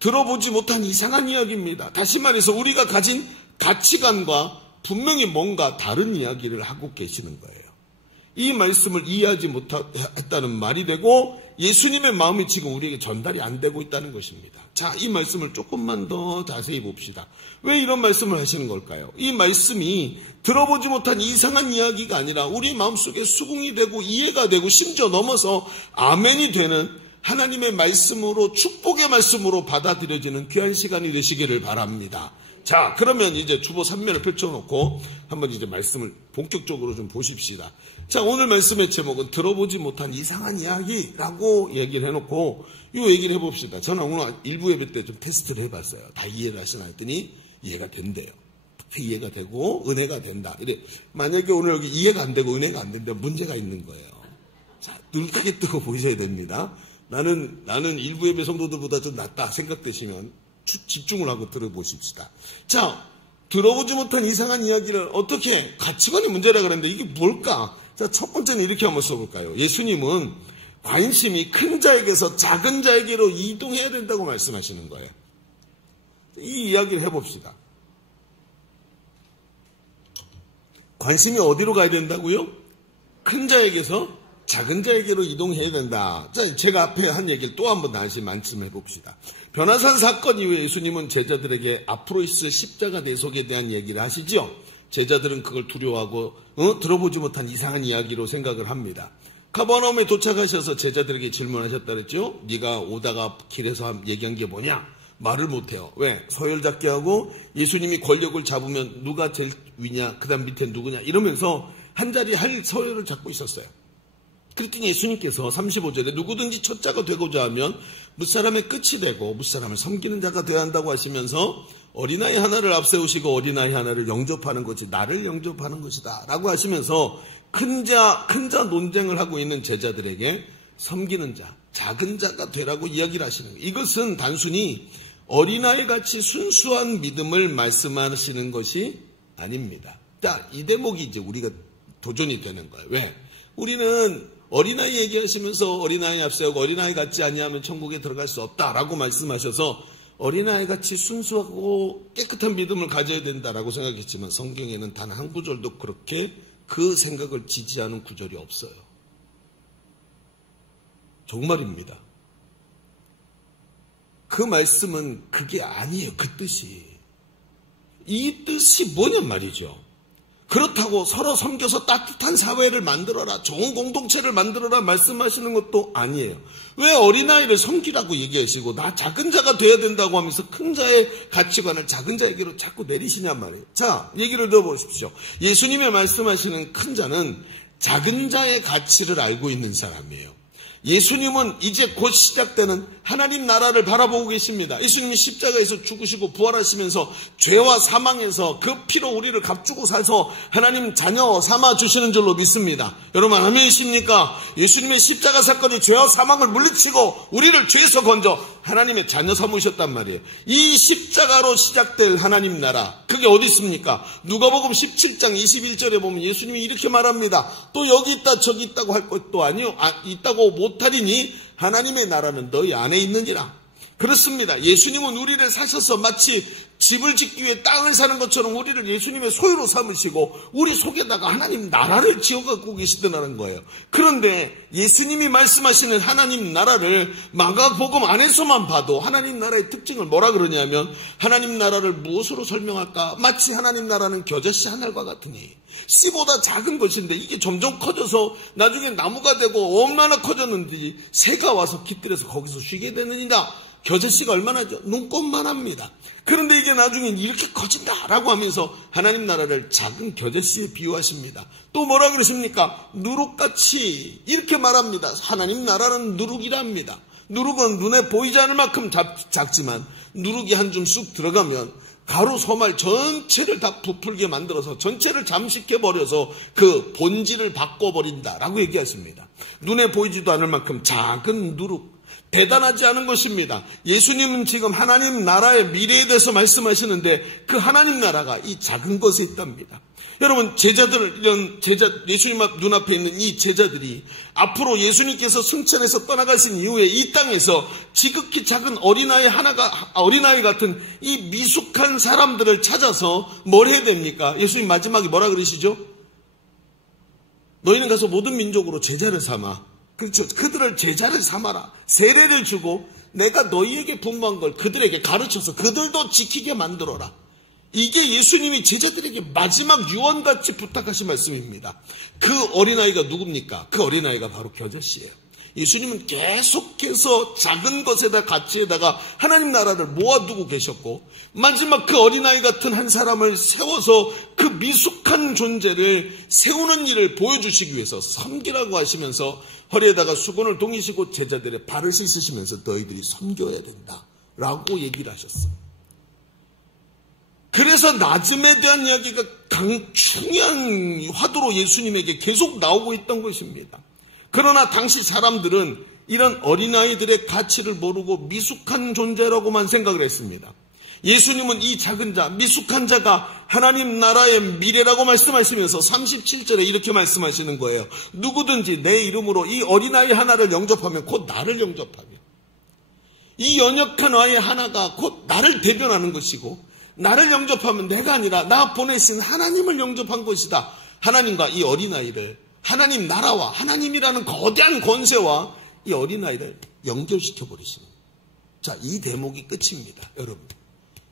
들어보지 못한 이상한 이야기입니다. 다시 말해서 우리가 가진 가치관과 분명히 뭔가 다른 이야기를 하고 계시는 거예요. 이 말씀을 이해하지 못했다는 말이 되고 예수님의 마음이 지금 우리에게 전달이 안 되고 있다는 것입니다. 자, 이 말씀을 조금만 더 자세히 봅시다. 왜 이런 말씀을 하시는 걸까요? 이 말씀이 들어보지 못한 이상한 이야기가 아니라 우리 마음속에 수긍이 되고 이해가 되고 심지어 넘어서 아멘이 되는 하나님의 말씀으로, 축복의 말씀으로 받아들여지는 귀한 시간이 되시기를 바랍니다. 자, 그러면 이제 주보 3면을 펼쳐놓고 한번 이제 말씀을 본격적으로 좀 보십시다. 자, 오늘 말씀의 제목은 들어보지 못한 이상한 이야기라고 얘기를 해놓고 이 얘기를 해봅시다. 저는 오늘 일부 예배 때 좀 테스트를 해봤어요. 다 이해를 하시나 했더니 이해가 된대요. 이해가 되고 은혜가 된다. 이래 만약에 오늘 여기 이해가 안 되고 은혜가 안 된다면 문제가 있는 거예요. 자, 눈 크게 뜨고 보셔야 됩니다. 나는 일부 예배 성도들보다 좀 낫다 생각되시면 집중을 하고 들어보십시다. 자, 들어보지 못한 이상한 이야기를 어떻게, 가치관이 문제라 그랬는데 이게 뭘까? 자, 첫 번째는 이렇게 한번 써볼까요? 예수님은 관심이 큰 자에게서 작은 자에게로 이동해야 된다고 말씀하시는 거예요. 이 이야기를 해봅시다. 관심이 어디로 가야 된다고요? 큰 자에게서 작은 자에게로 이동해야 된다. 자, 제가 앞에 한 얘기를 또 한 번 다시 말씀해 봅시다. 변화산 사건 이후에 예수님은 제자들에게 앞으로 있을 십자가 내속에 대한 얘기를 하시죠. 제자들은 그걸 두려워하고 들어보지 못한 이상한 이야기로 생각을 합니다. 가버나움에 도착하셔서 제자들에게 질문하셨다 그랬죠. 네가 오다가 길에서 얘기한 게 뭐냐? 말을 못해요. 왜? 서열 잡게 하고 예수님이 권력을 잡으면 누가 제일 위냐, 그 다음 밑에 누구냐 이러면서 한 자리 할 서열을 잡고 있었어요. 그랬더니 예수님께서 35절에 누구든지 첫 자가 되고자 하면 무사람의 끝이 되고 무사람을 섬기는 자가 되어야 한다고 하시면서 어린아이 하나를 앞세우시고 어린아이 하나를 영접하는 것이 나를 영접하는 것이다 라고 하시면서 큰 자 논쟁을 하고 있는 제자들에게 섬기는 자, 작은 자가 되라고 이야기를 하시는 거예요. 이것은 단순히 어린아이같이 순수한 믿음을 말씀하시는 것이 아닙니다. 자, 이 대목이 이제 우리가 도전이 되는 거예요. 왜? 우리는 어린아이 얘기하시면서 어린아이 앞세우고 어린아이 같지 아니하면 천국에 들어갈 수 없다라고 말씀하셔서 어린아이같이 순수하고 깨끗한 믿음을 가져야 된다라고 생각했지만 성경에는 단 한 구절도 그렇게 그 생각을 지지하는 구절이 없어요. 정말입니다. 그 말씀은 그게 아니에요. 그 뜻이. 이 뜻이 뭐냔 말이죠. 그렇다고 서로 섬겨서 따뜻한 사회를 만들어라, 좋은 공동체를 만들어라 말씀하시는 것도 아니에요. 왜 어린아이를 섬기라고 얘기하시고 나 작은 자가 돼야 된다고 하면서 큰 자의 가치관을 작은 자에게로 자꾸 내리시냔 말이에요. 자, 얘기를 들어보십시오. 예수님의 말씀하시는 큰 자는 작은 자의 가치를 알고 있는 사람이에요. 예수님은 이제 곧 시작되는 하나님 나라를 바라보고 계십니다. 예수님이 십자가에서 죽으시고 부활하시면서 죄와 사망에서 그 피로 우리를 값주고 사서 하나님 자녀 삼아주시는 줄로 믿습니다. 여러분 아멘이십니까? 예수님의 십자가 사건이 죄와 사망을 물리치고 우리를 죄에서 건져 하나님의 자녀 삼으셨단 말이에요. 이 십자가로 시작될 하나님 나라, 그게 어디 있습니까? 누가복음 17장 21절에 보면 예수님이 이렇게 말합니다. 또 여기 있다 저기 있다고 할 것도 아니요, 있다고 못하리니 하나님의 나라는 너희 안에 있느니라. 그렇습니다. 예수님은 우리를 사셔서 마치 집을 짓기 위해 땅을 사는 것처럼 우리를 예수님의 소유로 삼으시고 우리 속에다가 하나님 나라를 지어갖고 계시더라는 거예요. 그런데 예수님이 말씀하시는 하나님 나라를 마가복음 안에서만 봐도 하나님 나라의 특징을 뭐라 그러냐면 하나님 나라를 무엇으로 설명할까? 마치 하나님 나라는 겨자씨 한 알과 같으니 씨보다 작은 것인데 이게 점점 커져서 나중에 나무가 되고 얼마나 커졌는지 새가 와서 깃들여서 거기서 쉬게 되느니라. 겨자씨가 얼마나죠? 눈꼽만 합니다. 그런데 이게 나중에 이렇게 커진다라고 하면서 하나님 나라를 작은 겨자씨에 비유하십니다. 또 뭐라 그러십니까? 누룩같이 이렇게 말합니다. 하나님 나라는 누룩이랍니다. 누룩은 눈에 보이지 않을 만큼 작지만 누룩이 한 줌 쑥 들어가면 가루 소말 전체를 다 부풀게 만들어서 전체를 잠식해버려서 그 본질을 바꿔버린다라고 얘기하십니다. 눈에 보이지도 않을 만큼 작은 누룩, 대단하지 않은 것입니다. 예수님은 지금 하나님 나라의 미래에 대해서 말씀하시는데 그 하나님 나라가 이 작은 것에 있답니다. 여러분 예수님 눈앞에 있는 이 제자들이 앞으로 예수님께서 승천해서 떠나가신 이후에 이 땅에서 지극히 작은 어린아이 같은 이 미숙한 사람들을 찾아서 뭘 해야 됩니까? 예수님 마지막에 뭐라 그러시죠? 너희는 가서 모든 민족으로 제자를 삼아. 그렇죠. 그들을 제자를 삼아라. 세례를 주고 내가 너희에게 분부한 걸 그들에게 가르쳐서 그들도 지키게 만들어라. 이게 예수님이 제자들에게 마지막 유언같이 부탁하신 말씀입니다. 그 어린아이가 누굽니까? 그 어린아이가 바로 겨자씨예요. 예수님은 계속해서 작은 것에다 가치에다가 하나님 나라를 모아두고 계셨고, 마지막 그 어린아이 같은 한 사람을 세워서 그 미숙한 존재를 세우는 일을 보여주시기 위해서 섬기라고 하시면서 허리에다가 수건을 동이시고 제자들의 발을 씻으시면서 너희들이 섬겨야 된다 라고 얘기를 하셨어요. 그래서 나즘에 대한 이야기가 중요한 화두로 예수님에게 계속 나오고 있던 것입니다. 그러나 당시 사람들은 이런 어린아이들의 가치를 모르고 미숙한 존재라고만 생각을 했습니다. 예수님은 이 작은 자, 미숙한 자가 하나님 나라의 미래라고 말씀하시면서 37절에 이렇게 말씀하시는 거예요. 누구든지 내 이름으로 이 어린아이 하나를 영접하면 곧 나를 영접하며, 이 연약한 아이 하나가 곧 나를 대변하는 것이고, 나를 영접하면 내가 아니라 나 보내신 하나님을 영접한 것이다. 하나님과 이 어린아이를, 하나님 나라와 하나님이라는 거대한 권세와 이 어린아이를 연결시켜 버리시는. 자, 이 대목이 끝입니다. 여러분,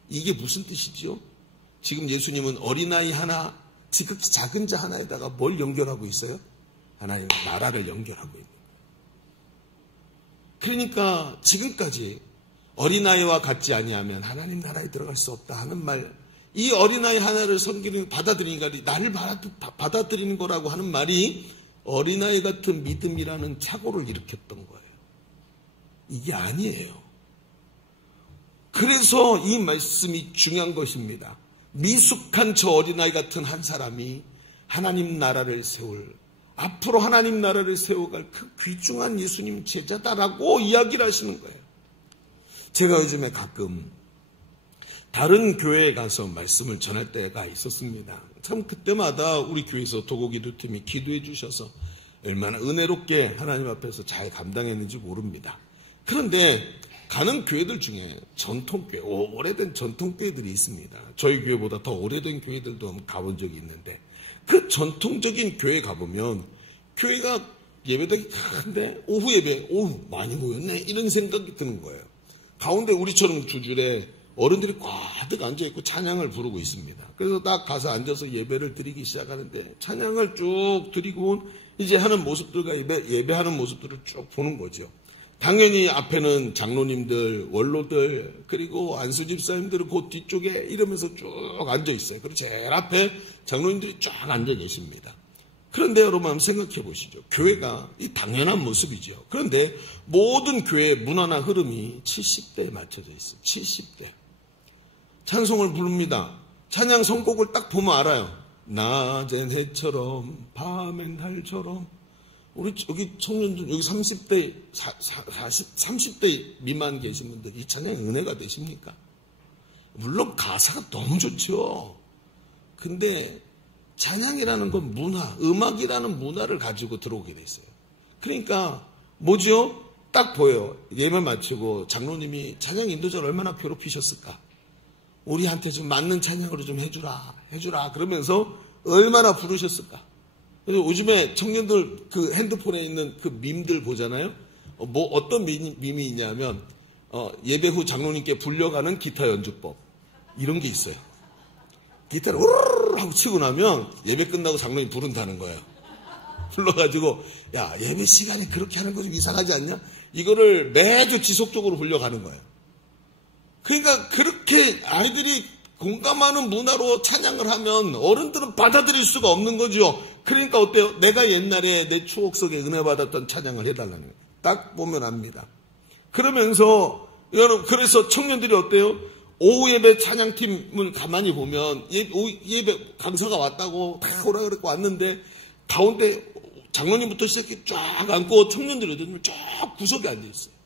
이게 무슨 뜻이죠? 지금 예수님은 어린아이 하나, 지극히 작은 자 하나에다가 뭘 연결하고 있어요? 하나님 나라를 연결하고 있는 거예요. 그러니까 지금까지 어린아이와 같지 아니하면 하나님 나라에 들어갈 수 없다 하는 말, 이 어린아이 하나를 섬기는, 받아들이니까 나를 받아들이는 거라고 하는 말이 어린아이 같은 믿음이라는 착오를 일으켰던 거예요. 이게 아니에요. 그래서 이 말씀이 중요한 것입니다. 미숙한 저 어린아이 같은 한 사람이 하나님 나라를 앞으로 하나님 나라를 세워갈 그 귀중한 예수님 제자다라고 이야기를 하시는 거예요. 제가 요즘에 가끔 다른 교회에 가서 말씀을 전할 때가 있었습니다. 참 그때마다 우리 교회에서 도곡기도팀이 기도해 주셔서 얼마나 은혜롭게 하나님 앞에서 잘 감당했는지 모릅니다. 그런데 가는 교회들 중에 전통교회, 오래된 전통교회들이 있습니다. 저희 교회보다 더 오래된 교회들도 한번 가본 적이 있는데, 그 전통적인 교회 가보면 교회가 예배당이 큰데 오후 예배, 많이 모였네 이런 생각이 드는 거예요. 가운데 우리처럼 두 줄에 어른들이 꽉 앉아있고 찬양을 부르고 있습니다. 그래서 딱 가서 앉아서 예배를 드리기 시작하는데 찬양을 쭉 드리고 이제 하는 모습들과 예배하는 모습들을 쭉 보는 거죠. 당연히 앞에는 장로님들, 원로들, 그리고 안수 집사님들은 그 뒤쪽에 이러면서 쭉 앉아있어요. 그리고 제일 앞에 장로님들이 쫙 앉아 계십니다. 그런데 여러분 한번 생각해 보시죠. 교회가 이 당연한 모습이죠. 그런데 모든 교회의 문화나 흐름이 70대에 맞춰져 있어요. 70대. 찬송을 부릅니다. 찬양 선곡을 딱 보면 알아요. 낮엔 해처럼 밤엔 달처럼. 우리 여기 청년들, 여기 30대, 30대 미만 계신 분들 이 찬양 은혜가 되십니까? 물론 가사가 너무 좋죠. 근데 찬양이라는 건 문화, 음악이라는 문화를 가지고 들어오게 됐어요. 그러니까 뭐죠? 딱 보여요. 예배 마치고 장로님이 찬양 인도자를 얼마나 괴롭히셨을까? 우리한테 좀 맞는 찬양으로 좀 해주라. 그러면서 얼마나 부르셨을까? 요즘에 청년들 그 핸드폰에 있는 그 밈들 보잖아요. 어떤 밈이 있냐면 예배 후 장로님께 불려가는 기타 연주법 이런 게 있어요. 기타를 우르르 하고 치고 나면 예배 끝나고 장로님 부른다는 거예요. 불러가지고 야, 예배 시간에 그렇게 하는 거 좀 이상하지 않냐? 이거를 매주 지속적으로 불려가는 거예요. 그러니까 그렇게 아이들이 공감하는 문화로 찬양을 하면 어른들은 받아들일 수가 없는 거죠. 그러니까 어때요? 내가 옛날에 내 추억 속에 은혜 받았던 찬양을 해달라는 거예요. 딱 보면 압니다. 그러면서 여러분, 그래서 청년들이 어때요? 오후 예배 찬양팀을 가만히 보면 예배 강사가 왔다고 다 오라 그랬고 왔는데 가운데 장로님부터 시작해 쫙 앉고 청년들이 어디 있냐면 쫙 구석에 앉아있어요.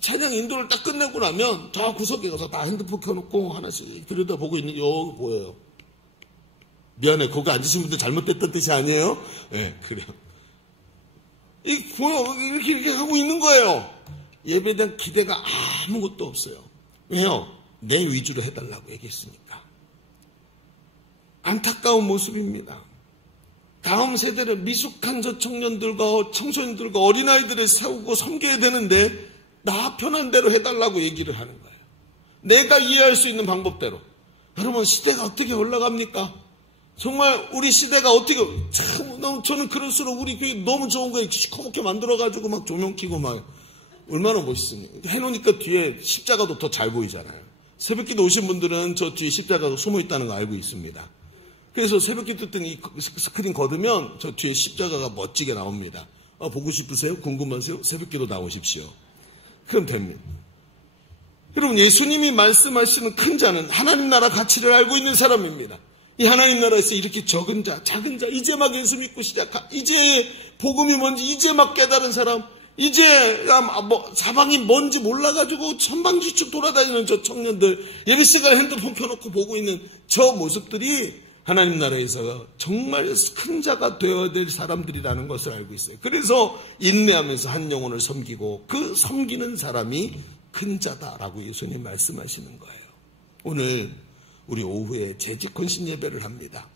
찬양 인도를 딱 끝내고 나면 저 구석에 가서 다 핸드폰 켜놓고 하나씩 들여다보고 있는 게 여기 보여요. 미안해, 거기 앉으신 분들 잘못됐던 뜻이 아니에요? 네, 그래요. 보여, 이렇게 하고 있는 거예요. 예배에 대한 기대가 아무것도 없어요. 왜요? 내 위주로 해달라고 얘기했으니까. 안타까운 모습입니다. 다음 세대를 미숙한 저 청년들과 청소년들과 어린아이들을 세우고 섬겨야 되는데 나 편한 대로 해달라고 얘기를 하는 거예요. 내가 이해할 수 있는 방법대로. 여러분, 시대가 어떻게 올라갑니까? 정말 우리 시대가 어떻게, 저는 그럴수록 우리 교회 너무 좋은 거예요. 시커멓게 만들어가지고 막 조명 켜고 막 얼마나 멋있습니까? 해놓으니까 뒤에 십자가도 더 잘 보이잖아요. 새벽기도 오신 분들은 저 뒤에 십자가가 숨어 있다는 거 알고 있습니다. 그래서 새벽기도 때 이 스크린 거두면 저 뒤에 십자가가 멋지게 나옵니다. 보고 싶으세요? 궁금하세요? 새벽기도 나오십시오. 그럼 됩니다. 여러분, 예수님이 말씀하시는 큰 자는 하나님 나라 가치를 알고 있는 사람입니다. 이 하나님 나라에서 이렇게 적은 자, 작은 자, 이제 막 예수 믿고 이제 복음이 뭔지 이제 막 깨달은 사람, 이제 사방이 뭔지 몰라가지고 천방지축 돌아다니는 저 청년들, 예배 시간에 핸드폰 켜놓고 보고 있는 저 모습들이 하나님 나라에서 정말 큰 자가 되어야 될 사람들이라는 것을 알고 있어요. 그래서 인내하면서 한 영혼을 섬기고 그 섬기는 사람이 큰 자다라고 예수님 말씀하시는 거예요. 오늘 우리 오후에 재직 헌신 예배를 합니다.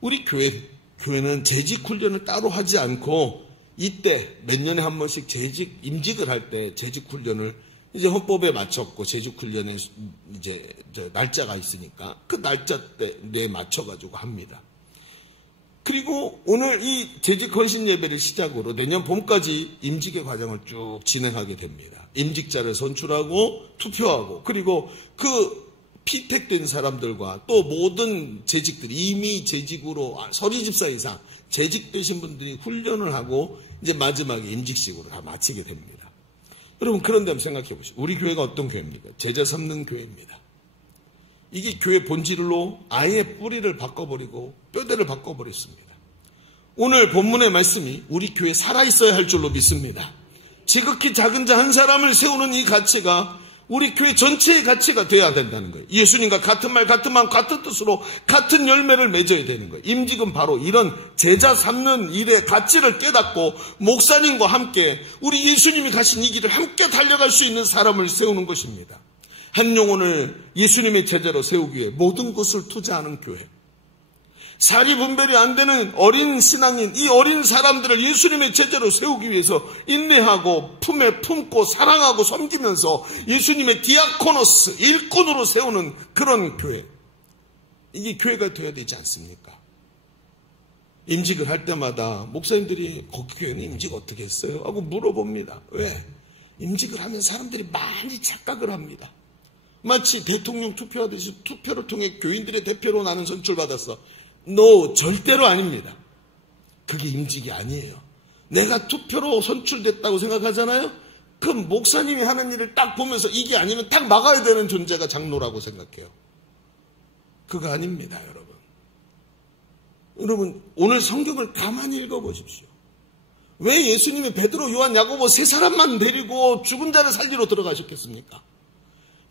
우리 교회는 재직 훈련을 따로 하지 않고 이때 몇 년에 한 번씩 임직을 할 때 재직 훈련을 이제 헌법에 맞췄고 재직 훈련에 이제 날짜가 있으니까 그 날짜 때에 맞춰가지고 합니다. 그리고 오늘 이 재직 헌신 예배를 시작으로 내년 봄까지 임직의 과정을 쭉 진행하게 됩니다. 임직자를 선출하고 투표하고 그리고 그 피택된 사람들과 또 모든 재직들이 이미 재직으로 서리집사 이상 재직되신 분들이 훈련을 하고 이제 마지막에 임직식으로 다 마치게 됩니다. 여러분, 그런데 한번 생각해 보시죠. 우리 교회가 어떤 교회입니까? 제자 삼는 교회입니다. 이게 교회 본질로 아예 뿌리를 바꿔버리고 뼈대를 바꿔버렸습니다. 오늘 본문의 말씀이 우리 교회에 살아있어야 할 줄로 믿습니다. 지극히 작은 자 한 사람을 세우는 이 가치가 우리 교회 전체의 가치가 되어야 된다는 거예요. 예수님과 같은 말, 같은 마음, 같은 뜻으로 같은 열매를 맺어야 되는 거예요. 임직은 바로 이런 제자 삼는 일의 가치를 깨닫고 목사님과 함께 우리 예수님이 가신 이 길을 함께 달려갈 수 있는 사람을 세우는 것입니다. 한 영혼을 예수님의 제자로 세우기 위해 모든 것을 투자하는 교회. 사리 분별이 안 되는 어린 신앙인, 이 어린 사람들을 예수님의 제자로 세우기 위해서 인내하고 품에 품고 사랑하고 섬기면서 예수님의 디아코노스, 일꾼으로 세우는 그런 교회. 이게 교회가 되어야 되지 않습니까? 임직을 할 때마다 목사님들이 거기 교회는 임직 어떻게 했어요? 하고 물어봅니다. 왜? 임직을 하면 사람들이 많이 착각을 합니다. 마치 대통령 투표하듯이 투표를 통해 교인들의 대표로 나는 선출받았어. No, 절대로 아닙니다. 그게 임직이 아니에요. 내가 투표로 선출됐다고 생각하잖아요? 그럼 목사님이 하는 일을 딱 보면서 이게 아니면 딱 막아야 되는 존재가 장로라고 생각해요. 그거 아닙니다, 여러분. 여러분, 오늘 성경을 가만히 읽어보십시오. 왜 예수님이 베드로, 요한, 야고보 세 사람만 데리고 죽은 자를 살리러 들어가셨겠습니까?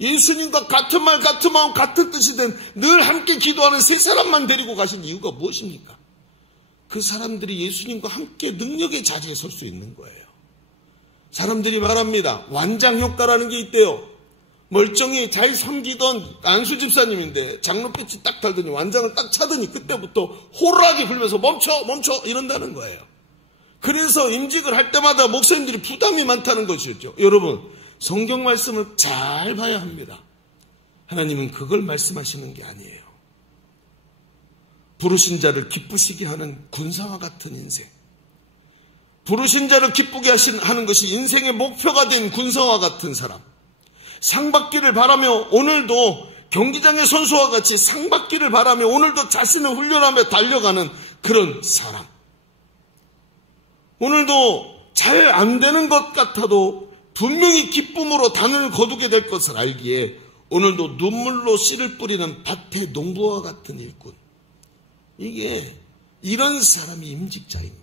예수님과 같은 말, 같은 마음, 같은 뜻이 된 늘 함께 기도하는 세 사람만 데리고 가신 이유가 무엇입니까? 그 사람들이 예수님과 함께 능력의 자리에 설 수 있는 거예요. 사람들이 말합니다. 완장 효과라는 게 있대요. 멀쩡히 잘 섬기던 안수 집사님인데 장로빛이 딱 달더니 완장을 딱 차더니 그때부터 호루라기 불면서 멈춰 이런다는 거예요. 그래서 임직을 할 때마다 목사님들이 부담이 많다는 것이었죠. 여러분, 성경 말씀을 잘 봐야 합니다. 하나님은 그걸 말씀하시는 게 아니에요. 부르신 자를 기쁘시게 하는 군사와 같은 인생. 부르신 자를 기쁘게 하는 것이 인생의 목표가 된 군사와 같은 사람. 상 받기를 바라며 오늘도 경기장의 선수와 같이 상 받기를 바라며 오늘도 자신을 훈련하며 달려가는 그런 사람. 오늘도 잘 안 되는 것 같아도 분명히 기쁨으로 단을 거두게 될 것을 알기에 오늘도 눈물로 씨를 뿌리는 밭의 농부와 같은 일꾼. 이런 사람이 임직자입니다.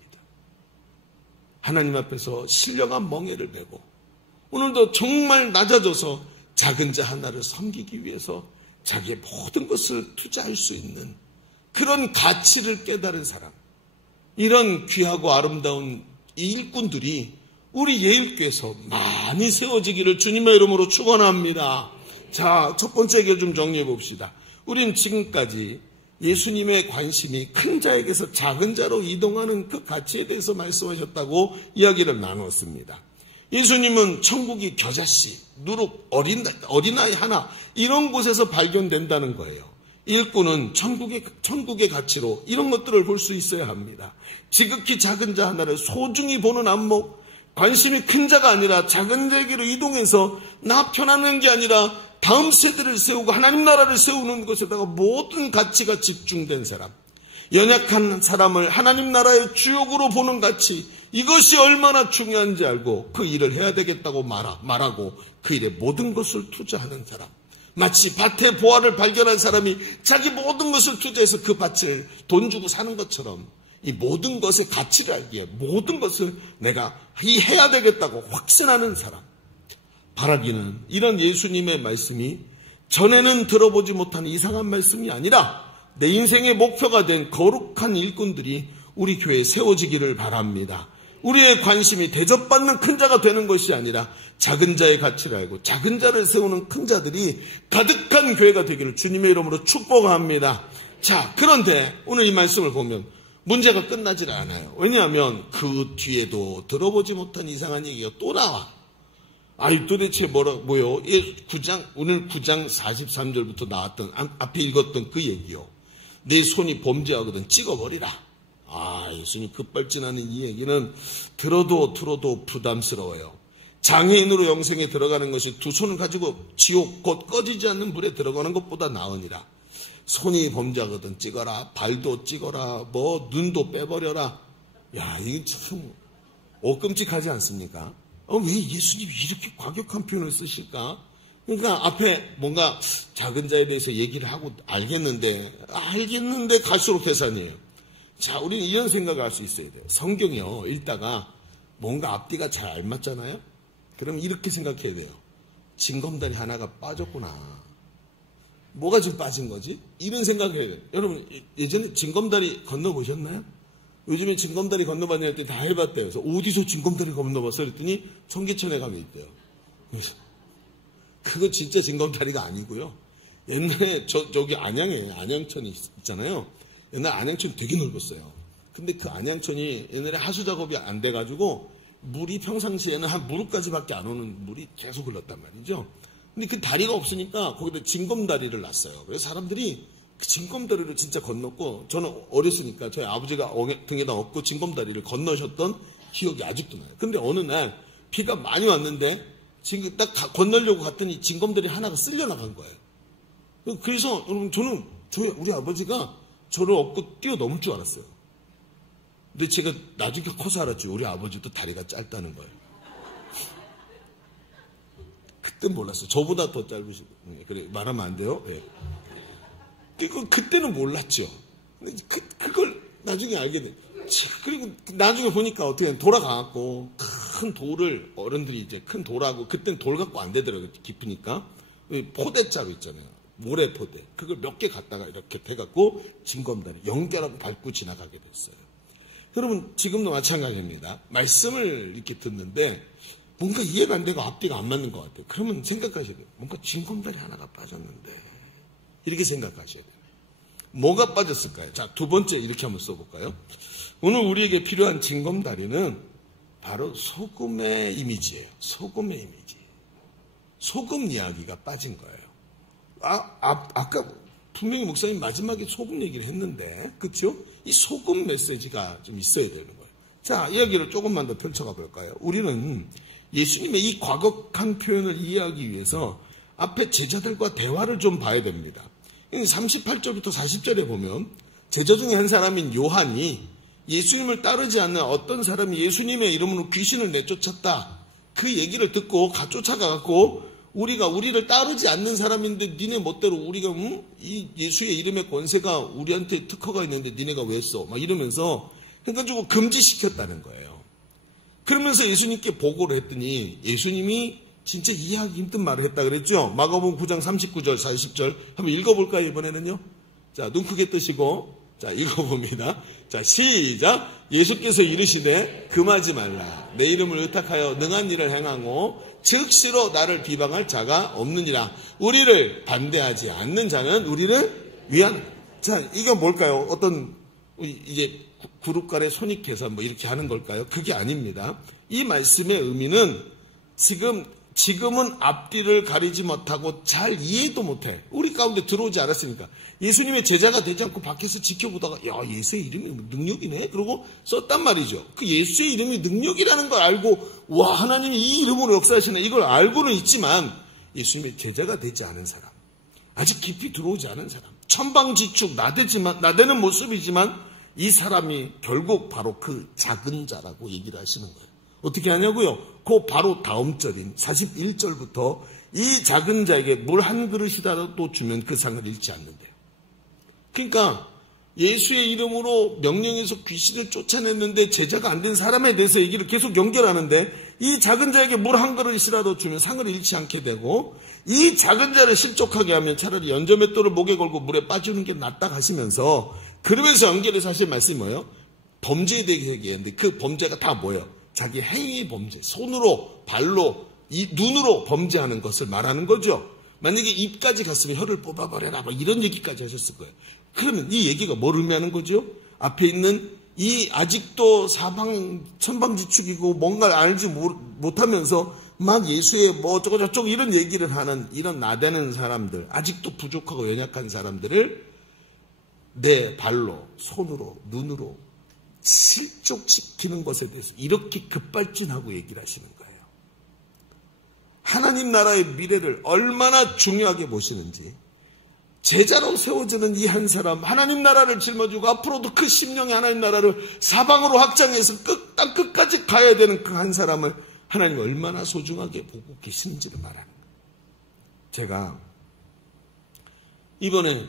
하나님 앞에서 신령한 멍에를 메고 오늘도 정말 낮아져서 작은 자 하나를 섬기기 위해서 자기의 모든 것을 투자할 수 있는 그런 가치를 깨달은 사람. 이런 귀하고 아름다운 이 일꾼들이 우리 예일교에서 많이 세워지기를 주님의 이름으로 축원합니다. 자, 첫 번째 길 좀 정리해 봅시다. 우린 지금까지 예수님의 관심이 큰 자에게서 작은 자로 이동하는 그 가치에 대해서 말씀하셨다고 이야기를 나눴습니다. 예수님은 천국이 겨자씨, 누룩, 어린아이 하나 이런 곳에서 발견된다는 거예요. 일꾼은 천국의 가치로 이런 것들을 볼 수 있어야 합니다. 지극히 작은 자 하나를 소중히 보는 안목, 관심이 큰 자가 아니라 작은 자에게로 이동해서 나 편하는 게 아니라 다음 세대를 세우고 하나님 나라를 세우는 것에다가 모든 가치가 집중된 사람, 연약한 사람을 하나님 나라의 주역으로 보는 가치, 이것이 얼마나 중요한지 알고 그 일을 해야 되겠다고 말하고 그 일에 모든 것을 투자하는 사람, 마치 밭의 보화를 발견한 사람이 자기 모든 것을 투자해서 그 밭을 돈 주고 사는 것처럼 이 모든 것의 가치를 알기에 모든 것을 내가 해야 되겠다고 확신하는 사람, 바라기는 이런 예수님의 말씀이 전에는 들어보지 못한 이상한 말씀이 아니라 내 인생의 목표가 된 거룩한 일꾼들이 우리 교회에 세워지기를 바랍니다. 우리의 관심이 대접받는 큰 자가 되는 것이 아니라 작은 자의 가치를 알고 작은 자를 세우는 큰 자들이 가득한 교회가 되기를 주님의 이름으로 축복합니다. 자, 그런데 오늘 이 말씀을 보면 문제가 끝나질 않아요. 왜냐하면 그 뒤에도 들어보지 못한 이상한 얘기가 또 나와. 아니 도대체 뭐요? 오늘 9장 43절부터 나왔던 앞에 읽었던 그 얘기요. 내 손이 범죄하거든 찍어버리라. 예수님 급발진하는 이 얘기는 들어도 부담스러워요. 장애인으로 영생에 들어가는 것이 두 손을 가지고 지옥 곧 꺼지지 않는 불에 들어가는 것보다 나으니라. 손이 범죄하거든 찍어라. 발도 찍어라. 눈도 빼버려라. 야, 이게 참 끔찍하지 않습니까? 왜 예수님이 이렇게 과격한 표현을 쓰실까? 그러니까 앞에 뭔가 작은 자에 대해서 얘기를 하고 알겠는데 갈수록 계산이에요. 자, 우리는 이런 생각을 할 수 있어야 돼요. 성경이요, 읽다가 뭔가 앞뒤가 잘 안 맞잖아요? 그럼 이렇게 생각해야 돼요. 징검다리 하나가 빠졌구나. 뭐가 지금 빠진 거지? 이런 생각해야 돼요. 여러분, 예전에 징검다리 건너보셨나요? 요즘에 징검다리 건너봤냐 했더니 다 해봤대요. 그래서 어디서 징검다리 건너봤어? 그랬더니 청계천에 가면 있대요. 그래서 그거 진짜 징검다리가 아니고요. 옛날에 저기 안양천이 있잖아요. 옛날 안양천 되게 넓었어요. 근데 그 안양천이 옛날에 하수 작업이 안 돼가지고 물이 평상시에는 한 무릎까지밖에 안 오는 물이 계속 흘렀단 말이죠. 근데 그 다리가 없으니까 거기다 징검다리를 놨어요. 그래서 사람들이 그 징검다리를 진짜 건넜고, 저는 어렸으니까 저희 아버지가 등에다 업고 징검다리를 건너셨던 기억이 아직도 나요. 근데 어느 날 비가 많이 왔는데 지금 딱 건너려고 갔더니 징검다리 하나가 쓸려 나간 거예요. 그래서 여러분, 우리 아버지가 저를 업고 뛰어넘을 줄 알았어요. 근데 제가 나중에 커서 알았죠. 우리 아버지도 다리가 짧다는 거예요. 그땐 몰랐어요. 저보다 더 짧으시고. 그래, 말하면 안 돼요. 예. 그때는 몰랐죠. 그걸 나중에 알게 돼. 그리고 나중에 보니까 어떻게 돌아가갖고 큰 돌을 어른들이 이제 큰 돌하고, 그때는 돌 갖고 안 되더라고요. 깊으니까. 포대자루 있잖아요. 모래포대. 그걸 몇 개 갖다가 이렇게 해갖고 징검다리 연결하고 밟고 지나가게 됐어요. 여러분, 지금도 마찬가지입니다. 말씀을 이렇게 듣는데 뭔가 이해가 안 되고 앞뒤가 안 맞는 것 같아요. 그러면 생각하셔야 돼요. 뭔가 징검다리 하나가 빠졌는데. 이렇게 생각하셔야 돼요. 뭐가 빠졌을까요? 자, 두 번째 이렇게 한번 써볼까요? 오늘 우리에게 필요한 징검다리는 바로 소금의 이미지예요. 소금의 이미지. 소금 이야기가 빠진 거예요. 아까 분명히 목사님 마지막에 소금 얘기를 했는데, 그렇죠? 이 소금 메시지가 좀 있어야 되는 거예요. 자, 이야기를 조금만 더 펼쳐가 볼까요? 우리는 예수님의 이 과격한 표현을 이해하기 위해서 앞에 제자들과 대화를 좀 봐야 됩니다. 38절부터 40절에 보면 제자 중에 한 사람인 요한이 예수님을 따르지 않는 어떤 사람이 예수님의 이름으로 귀신을 내쫓았다. 그 얘기를 듣고 쫓아가갖고 우리를 따르지 않는 사람인데 니네 멋대로 우리가 이 예수의 이름의 권세가 우리한테 특허가 있는데 니네가 왜 써? 막 이러면서 해가지고 금지시켰다는 거예요. 그러면서 예수님께 보고를 했더니 예수님이 진짜 이해하기 힘든 말을 했다 그랬죠. 마가복음 9장 39절 40절 한번 읽어볼까요? 이번에는요. 자, 눈 크게 뜨시고 자, 읽어봅니다. 자, 시작. 예수께서 이르시되 금하지 말라. 내 이름을 의탁하여 능한 일을 행하고 즉시로 나를 비방할 자가 없느니라. 우리를 반대하지 않는 자는 우리를 위한. 자, 이거 뭘까요? 어떤 이게 그룹 간의 손익계산 뭐 이렇게 하는 걸까요? 그게 아닙니다. 이 말씀의 의미는 지금은 앞뒤를 가리지 못하고 잘 이해도 못해. 우리 가운데 들어오지 않았으니까. 예수님의 제자가 되지 않고 밖에서 지켜보다가 야, 예수의 이름이 능력이네? 그러고 썼단 말이죠. 그 예수의 이름이 능력이라는 걸 알고 와, 하나님이 이 이름으로 역사하시네. 이걸 알고는 있지만 예수님의 제자가 되지 않은 사람, 아직 깊이 들어오지 않은 사람, 천방지축 나대는 모습이지만 이 사람이 결국 바로 그 작은 자라고 얘기를 하시는 거예요. 어떻게 하냐고요? 그 바로 다음 절인 41절부터 이 작은 자에게 물 한 그릇이라도 주면 그 상을 잃지 않는데요. 그러니까 예수의 이름으로 명령해서 귀신을 쫓아냈는데 제자가 안 된 사람에 대해서 얘기를 계속 연결하는데 이 작은 자에게 물 한 그릇이라도 주면 상을 잃지 않게 되고 이 작은 자를 실족하게 하면 차라리 연저맷돌을 목에 걸고 물에 빠지는 게 낫다 하시면서 그러면서 연결해서 하실 말씀이 뭐예요? 범죄에 대해 얘기했는데 그 범죄가 다 뭐예요? 자기 행위 범죄, 손으로, 발로, 눈으로 범죄하는 것을 말하는 거죠. 만약에 입까지 갔으면 혀를 뽑아버려라 뭐 이런 얘기까지 하셨을 거예요. 그러면 이 얘기가 뭘 의미하는 거죠? 앞에 있는 이 아직도 천방지축이고 뭔가를 알지 못하면서 막 예수의 뭐 어쩌고 저쩌고 이런 얘기를 하는 이런 나대는 사람들, 아직도 부족하고 연약한 사람들을 내 발로, 손으로, 눈으로 실족시키는 것에 대해서 이렇게 급발진하고 얘기를 하시는 거예요. 하나님 나라의 미래를 얼마나 중요하게 보시는지, 제자로 세워지는 이 한 사람, 하나님 나라를 짊어지고 앞으로도 그 심령의 하나님 나라를 사방으로 확장해서 땅 끝까지 가야 되는 그 한 사람을 하나님이 얼마나 소중하게 보고 계신지를 말하는 거예요. 제가 이번에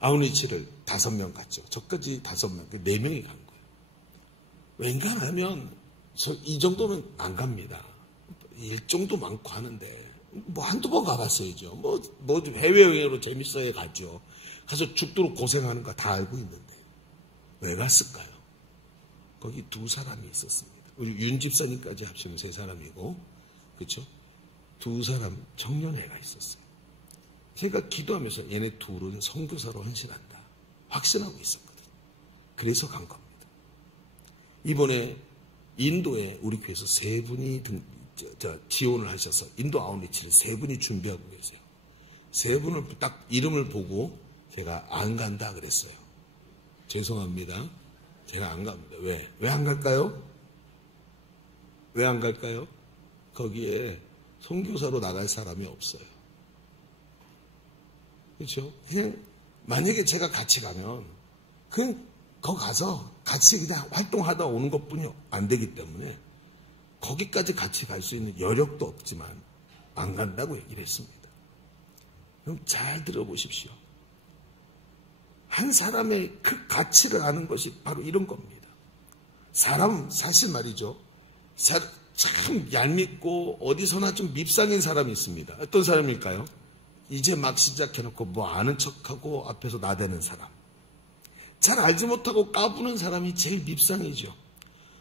아우니치를 5명 갔죠. 저까지 5명, 4명이 간 거예요. 웬간하면 이 정도면 안 갑니다. 일정도 많고 하는데 뭐 한두 번 가봤어야죠. 뭐 해외여행으로 재밌어야 가죠. 가서 죽도록 고생하는 거 다 알고 있는데 왜 갔을까요? 거기 2사람이 있었습니다. 우리 윤 집사님까지 합치면 3사람이고, 그렇죠? 2사람 청년회가 있었어요. 제가 기도하면서 얘네 둘은 선교사로 헌신한다 확신하고 있었거든요. 그래서 간 겁니다. 이번에 인도에 우리 교회에서 3분이 지원을 하셔서 인도 아웃리치를 3분이 준비하고 계세요. 3분을 딱 이름을 보고 제가 안 간다 그랬어요. 죄송합니다. 제가 안 갑니다. 왜? 왜 안 갈까요? 왜 안 갈까요? 거기에 선교사로 나갈 사람이 없어요. 그렇죠? 그냥 만약에 제가 같이 가면 그냥 거기 가서 같이 그냥 활동하다 오는 것뿐이 안 되기 때문에 거기까지 같이 갈 수 있는 여력도 없지만 안 간다고 얘기를 했습니다. 그럼 잘 들어보십시오. 한 사람의 그 가치를 아는 것이 바로 이런 겁니다. 사람 사실 말이죠. 참 얄밉고 어디서나 좀 밉상인 사람이 있습니다. 어떤 사람일까요? 이제 막 시작해놓고 뭐 아는 척하고 앞에서 나대는 사람. 잘 알지 못하고 까부는 사람이 제일 밉상이죠.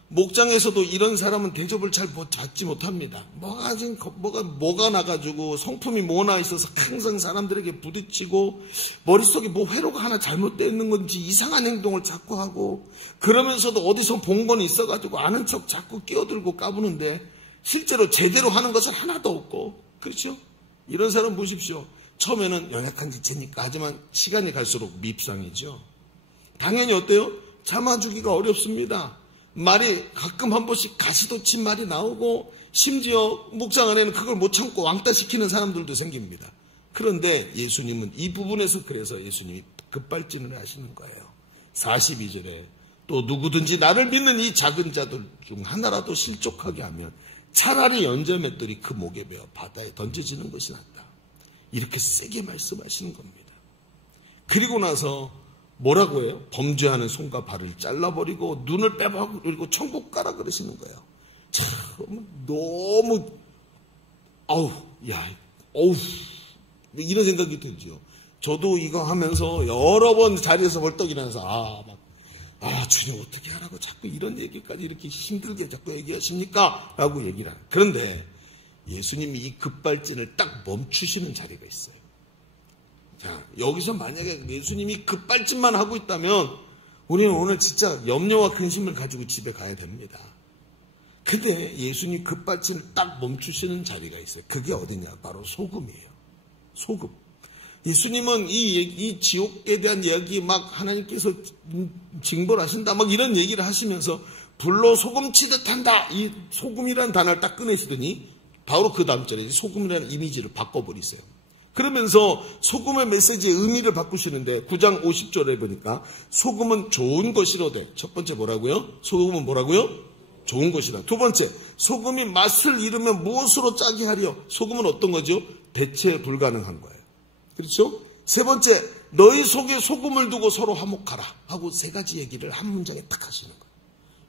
목장에서도 이런 사람은 대접을 잘 받지 못합니다. 뭐가 나가지고 성품이 뭐나 있어서 항상 사람들에게 부딪히고 머릿속에 뭐 회로가 하나 잘못되어 있는 건지 이상한 행동을 자꾸 하고 그러면서도 어디서 본 건 있어가지고 아는 척 자꾸 끼어들고 까부는데 실제로 제대로 하는 것은 하나도 없고, 그렇죠? 이런 사람 보십시오. 처음에는 연약한 지체니까 하지만 시간이 갈수록 밉상이죠. 당연히 어때요? 참아주기가 어렵습니다. 말이 가끔 한 번씩 가시돋친 말이 나오고 심지어 묵상 안에는 그걸 못 참고 왕따시키는 사람들도 생깁니다. 그런데 예수님은 이 부분에서 그래서 예수님이 급발진을 하시는 거예요. 42절에 또 누구든지 나를 믿는 이 작은 자들 중 하나라도 실족하게 하면 차라리 연자맷돌이 그 목에 베어 바다에 던져지는 것이 낫다. 이렇게 세게 말씀하시는 겁니다. 그리고 나서 뭐라고 해요? 범죄하는 손과 발을 잘라버리고 눈을 빼버리고 천국 가라 그러시는 거예요. 참 너무 이런 생각이 들죠. 저도 이거 하면서 여러 번 자리에서 벌떡 일어나서 주님 어떻게 하라고 자꾸 이런 얘기까지 이렇게 힘들게 자꾸 얘기하십니까? 라고 얘기를 하는. 그런데 예수님이 이 급발진을 딱 멈추시는 자리가 있어요. 자, 여기서 만약에 예수님이 급발진만 하고 있다면 우리는 오늘 진짜 염려와 근심을 가지고 집에 가야 됩니다. 근데 예수님 급발진을 딱 멈추시는 자리가 있어요. 그게 어디냐? 바로 소금이에요. 소금. 예수님은 이 지옥에 대한 이야기 막 하나님께서 징벌하신다 막 이런 얘기를 하시면서 불로 소금치듯 한다. 이 소금이라는 단어를 딱 꺼내시더니 바로 그 다음 절에 소금이라는 이미지를 바꿔버리세요. 그러면서 소금의 메시지의 의미를 바꾸시는데 9장 50절에 보니까 소금은 좋은 것이로되, 첫 번째 뭐라고요? 소금은 뭐라고요? 좋은 것이라. 두 번째, 소금이 맛을 잃으면 무엇으로 짜게 하려? 소금은 어떤 거죠? 대체 불가능한 거예요. 그렇죠? 세 번째, 너희 속에 소금을 두고 서로 화목하라 하고 세 가지 얘기를 한 문장에 딱 하시는 거예요.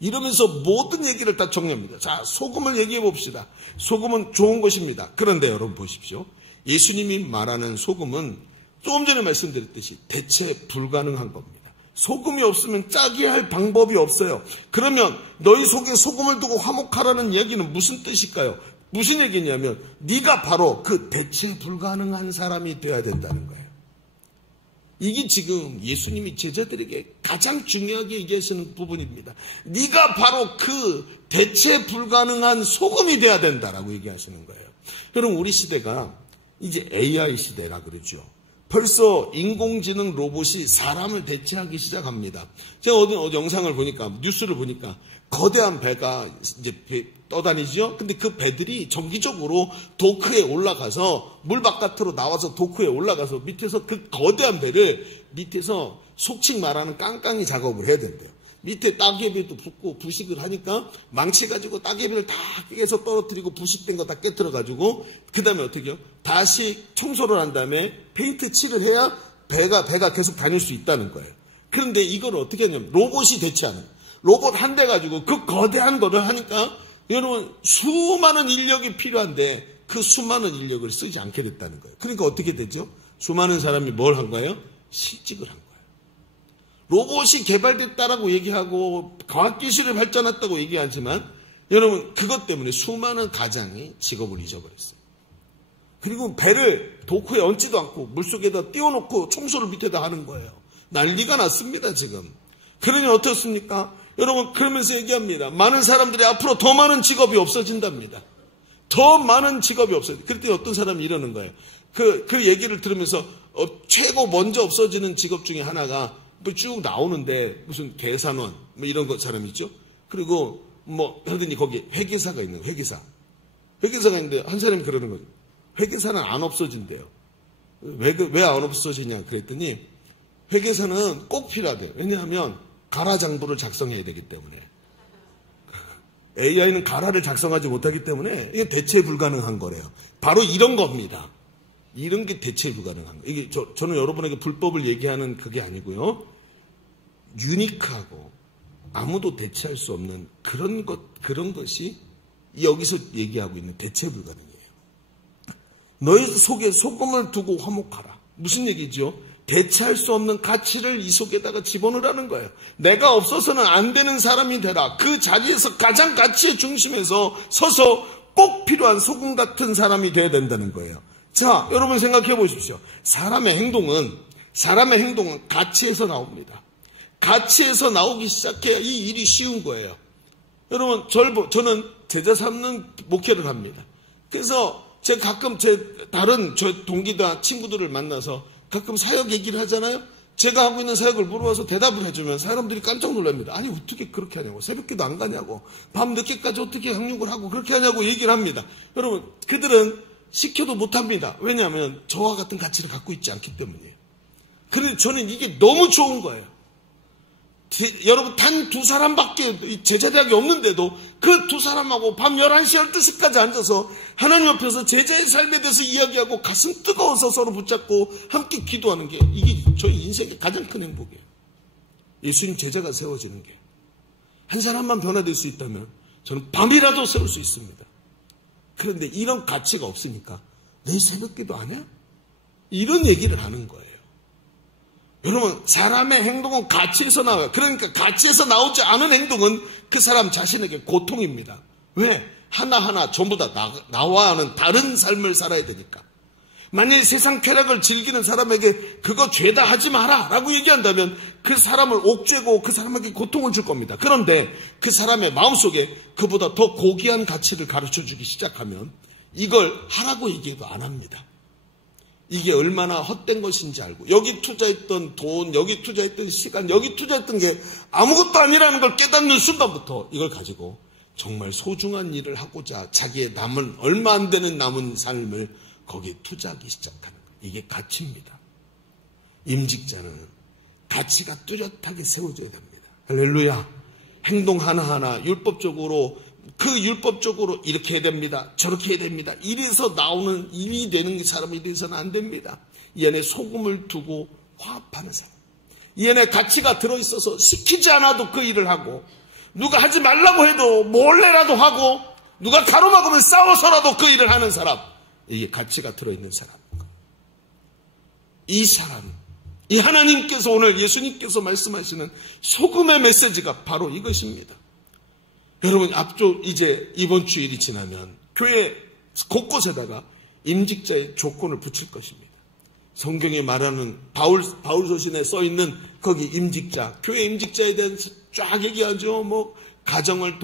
이러면서 모든 얘기를 다 정리합니다. 자, 소금을 얘기해 봅시다. 소금은 좋은 것입니다. 그런데 여러분 보십시오. 예수님이 말하는 소금은 조금 전에 말씀드렸듯이 대체 불가능한 겁니다. 소금이 없으면 짜게 할 방법이 없어요. 그러면 너희 속에 소금을 두고 화목하라는 얘기는 무슨 뜻일까요? 무슨 얘기냐면 네가 바로 그 대체 불가능한 사람이 되어야 된다는 거예요. 이게 지금 예수님이 제자들에게 가장 중요하게 얘기하시는 부분입니다. 네가 바로 그 대체 불가능한 소금이 되어야 된다라고 얘기하시는 거예요. 여러분, 우리 시대가 이제 AI 시대라 그러죠. 벌써 인공지능 로봇이 사람을 대체하기 시작합니다. 제가 어디 영상을 보니까, 뉴스를 보니까 거대한 배가 이제 떠다니죠. 근데 그 배들이 정기적으로 도크에 올라가서 물 바깥으로 나와서 도크에 올라가서 밑에서 그 거대한 배를 밑에서 속칭 말하는 깡깡이 작업을 해야 된대요. 밑에 따개비도 붙고 부식을 하니까 망치 가지고 따개비를 다 깨서 떨어뜨리고 부식된 거 다 깨트려 가지고 그 다음에 어떻게 해요? 다시 청소를 한 다음에 페인트 칠을 해야 배가 계속 다닐 수 있다는 거예요. 그런데 이걸 어떻게 하냐면 로봇이 대체하는, 로봇 한 대 가지고 그 거대한 거를 하니까 여러분 수많은 인력이 필요한데 그 수많은 인력을 쓰지 않게 됐다는 거예요. 그러니까 어떻게 되죠? 수많은 사람이 뭘 한 거예요? 실직을 한 거예요. 로봇이 개발됐다라고 얘기하고 과학기술이 발전했다고 얘기하지만 여러분 그것 때문에 수많은 가장이 직업을 잊어버렸어요. 그리고 배를 도크에 얹지도 않고 물속에다 띄워놓고 청소를 밑에다 하는 거예요. 난리가 났습니다 지금. 그러니 어떻습니까? 여러분 그러면서 얘기합니다. 많은 사람들이 앞으로 더 많은 직업이 없어진답니다. 더 많은 직업이 없어진다. 그랬더니 어떤 사람이 이러는 거예요. 그 얘기를 들으면서 최고 먼저 없어지는 직업 중에 하나가 쭉 나오는데 무슨 계산원 뭐 이런 거 사람 있죠. 그리고 뭐 하더니 거기 회계사가 있는 거예요. 회계사가 있는데 한 사람이 그러는 거죠. 회계사는 안 없어진대요. 왜 안 없어지냐 그랬더니 회계사는 꼭 필요하대요. 왜냐하면 가라장부를 작성해야 되기 때문에. AI는 가라를 작성하지 못하기 때문에 이게 대체 불가능한 거래요. 바로 이런 겁니다. 이런 게 대체 불가능한 거예요. 이게 저는 여러분에게 불법을 얘기하는 그게 아니고요. 유니크하고 아무도 대체할 수 없는 그런 것이 여기서 얘기하고 있는 대체 불가능이에요. 너희 속에 소금을 두고 화목하라. 무슨 얘기죠? 대체할 수 없는 가치를 이 속에다가 집어넣으라는 거예요. 내가 없어서는 안 되는 사람이 되라. 그 자리에서 가장 가치의 중심에서 서서 꼭 필요한 소금 같은 사람이 돼야 된다는 거예요. 자, 여러분 생각해 보십시오. 사람의 행동은 가치에서 나옵니다. 가치에서 나오기 시작해야 이 일이 쉬운 거예요. 여러분, 저는 제자 삼는 목회를 합니다. 그래서 제가 가끔 다른 동기다 친구들을 만나서 가끔 사역 얘기를 하잖아요. 제가 하고 있는 사역을 물어봐서 대답을 해주면 사람들이 깜짝 놀랍니다. 아니 어떻게 그렇게 하냐고, 새벽기도 안 가냐고, 밤 늦게까지 어떻게 양육을 하고 그렇게 하냐고 얘기를 합니다. 여러분 그들은 시켜도 못합니다. 왜냐하면 저와 같은 가치를 갖고 있지 않기 때문이에요. 그런데 저는 이게 너무 좋은 거예요. 여러분 단 두 사람밖에 제자대학이 없는데도 그 두 사람하고 밤 11시 12시까지 앉아서 하나님 앞에서 제자의 삶에 대해서 이야기하고 가슴 뜨거워서 서로 붙잡고 함께 기도하는 게 이게 저희 인생의 가장 큰 행복이에요. 예수님 제자가 세워지는 게 한 사람만 변화될 수 있다면 저는 밤이라도 세울 수 있습니다. 그런데 이런 가치가 없으니까 내 새벽기도 안 해? 이런 얘기를 하는 거예요. 여러분 사람의 행동은 가치에서 나와요. 그러니까 가치에서 나오지 않은 행동은 그 사람 자신에게 고통입니다. 왜? 하나하나 전부 다 나와는 다른 삶을 살아야 되니까. 만약에 세상 쾌락을 즐기는 사람에게 그거 죄다 하지 마라 라고 얘기한다면 그 사람을 옥죄고 그 사람에게 고통을 줄 겁니다. 그런데 그 사람의 마음속에 그보다 더 고귀한 가치를 가르쳐주기 시작하면 이걸 하라고 얘기해도 안 합니다. 이게 얼마나 헛된 것인지 알고 여기 투자했던 돈, 여기 투자했던 시간, 여기 투자했던 게 아무것도 아니라는 걸 깨닫는 순간부터 이걸 가지고 정말 소중한 일을 하고자 자기의 남은 얼마 안 되는 남은 삶을 거기에 투자하기 시작하는 거예요. 이게 가치입니다. 임직자는 가치가 뚜렷하게 세워져야 됩니다. 할렐루야. 행동 하나하나 율법적으로 이렇게 해야 됩니다. 저렇게 해야 됩니다. 이래서 나오는 일이 되는 사람이 돼서는 안 됩니다. 이 안에 소금을 두고 화합하는 사람. 이 안에 가치가 들어있어서 시키지 않아도 그 일을 하고 누가 하지 말라고 해도 몰래라도 하고 누가 가로막으면 싸워서라도 그 일을 하는 사람. 이게 가치가 들어있는 사람입니다. 이 사람, 이 하나님께서 오늘 예수님께서 말씀하시는 소금의 메시지가 바로 이것입니다. 여러분 앞쪽 이제 이번 주일이 지나면 교회 곳곳에다가 임직자의 조건을 붙일 것입니다. 성경에 말하는 바울서신에 써있는 거기 임직자, 교회 임직자에 대해서 쫙 얘기하죠. 뭐 가정을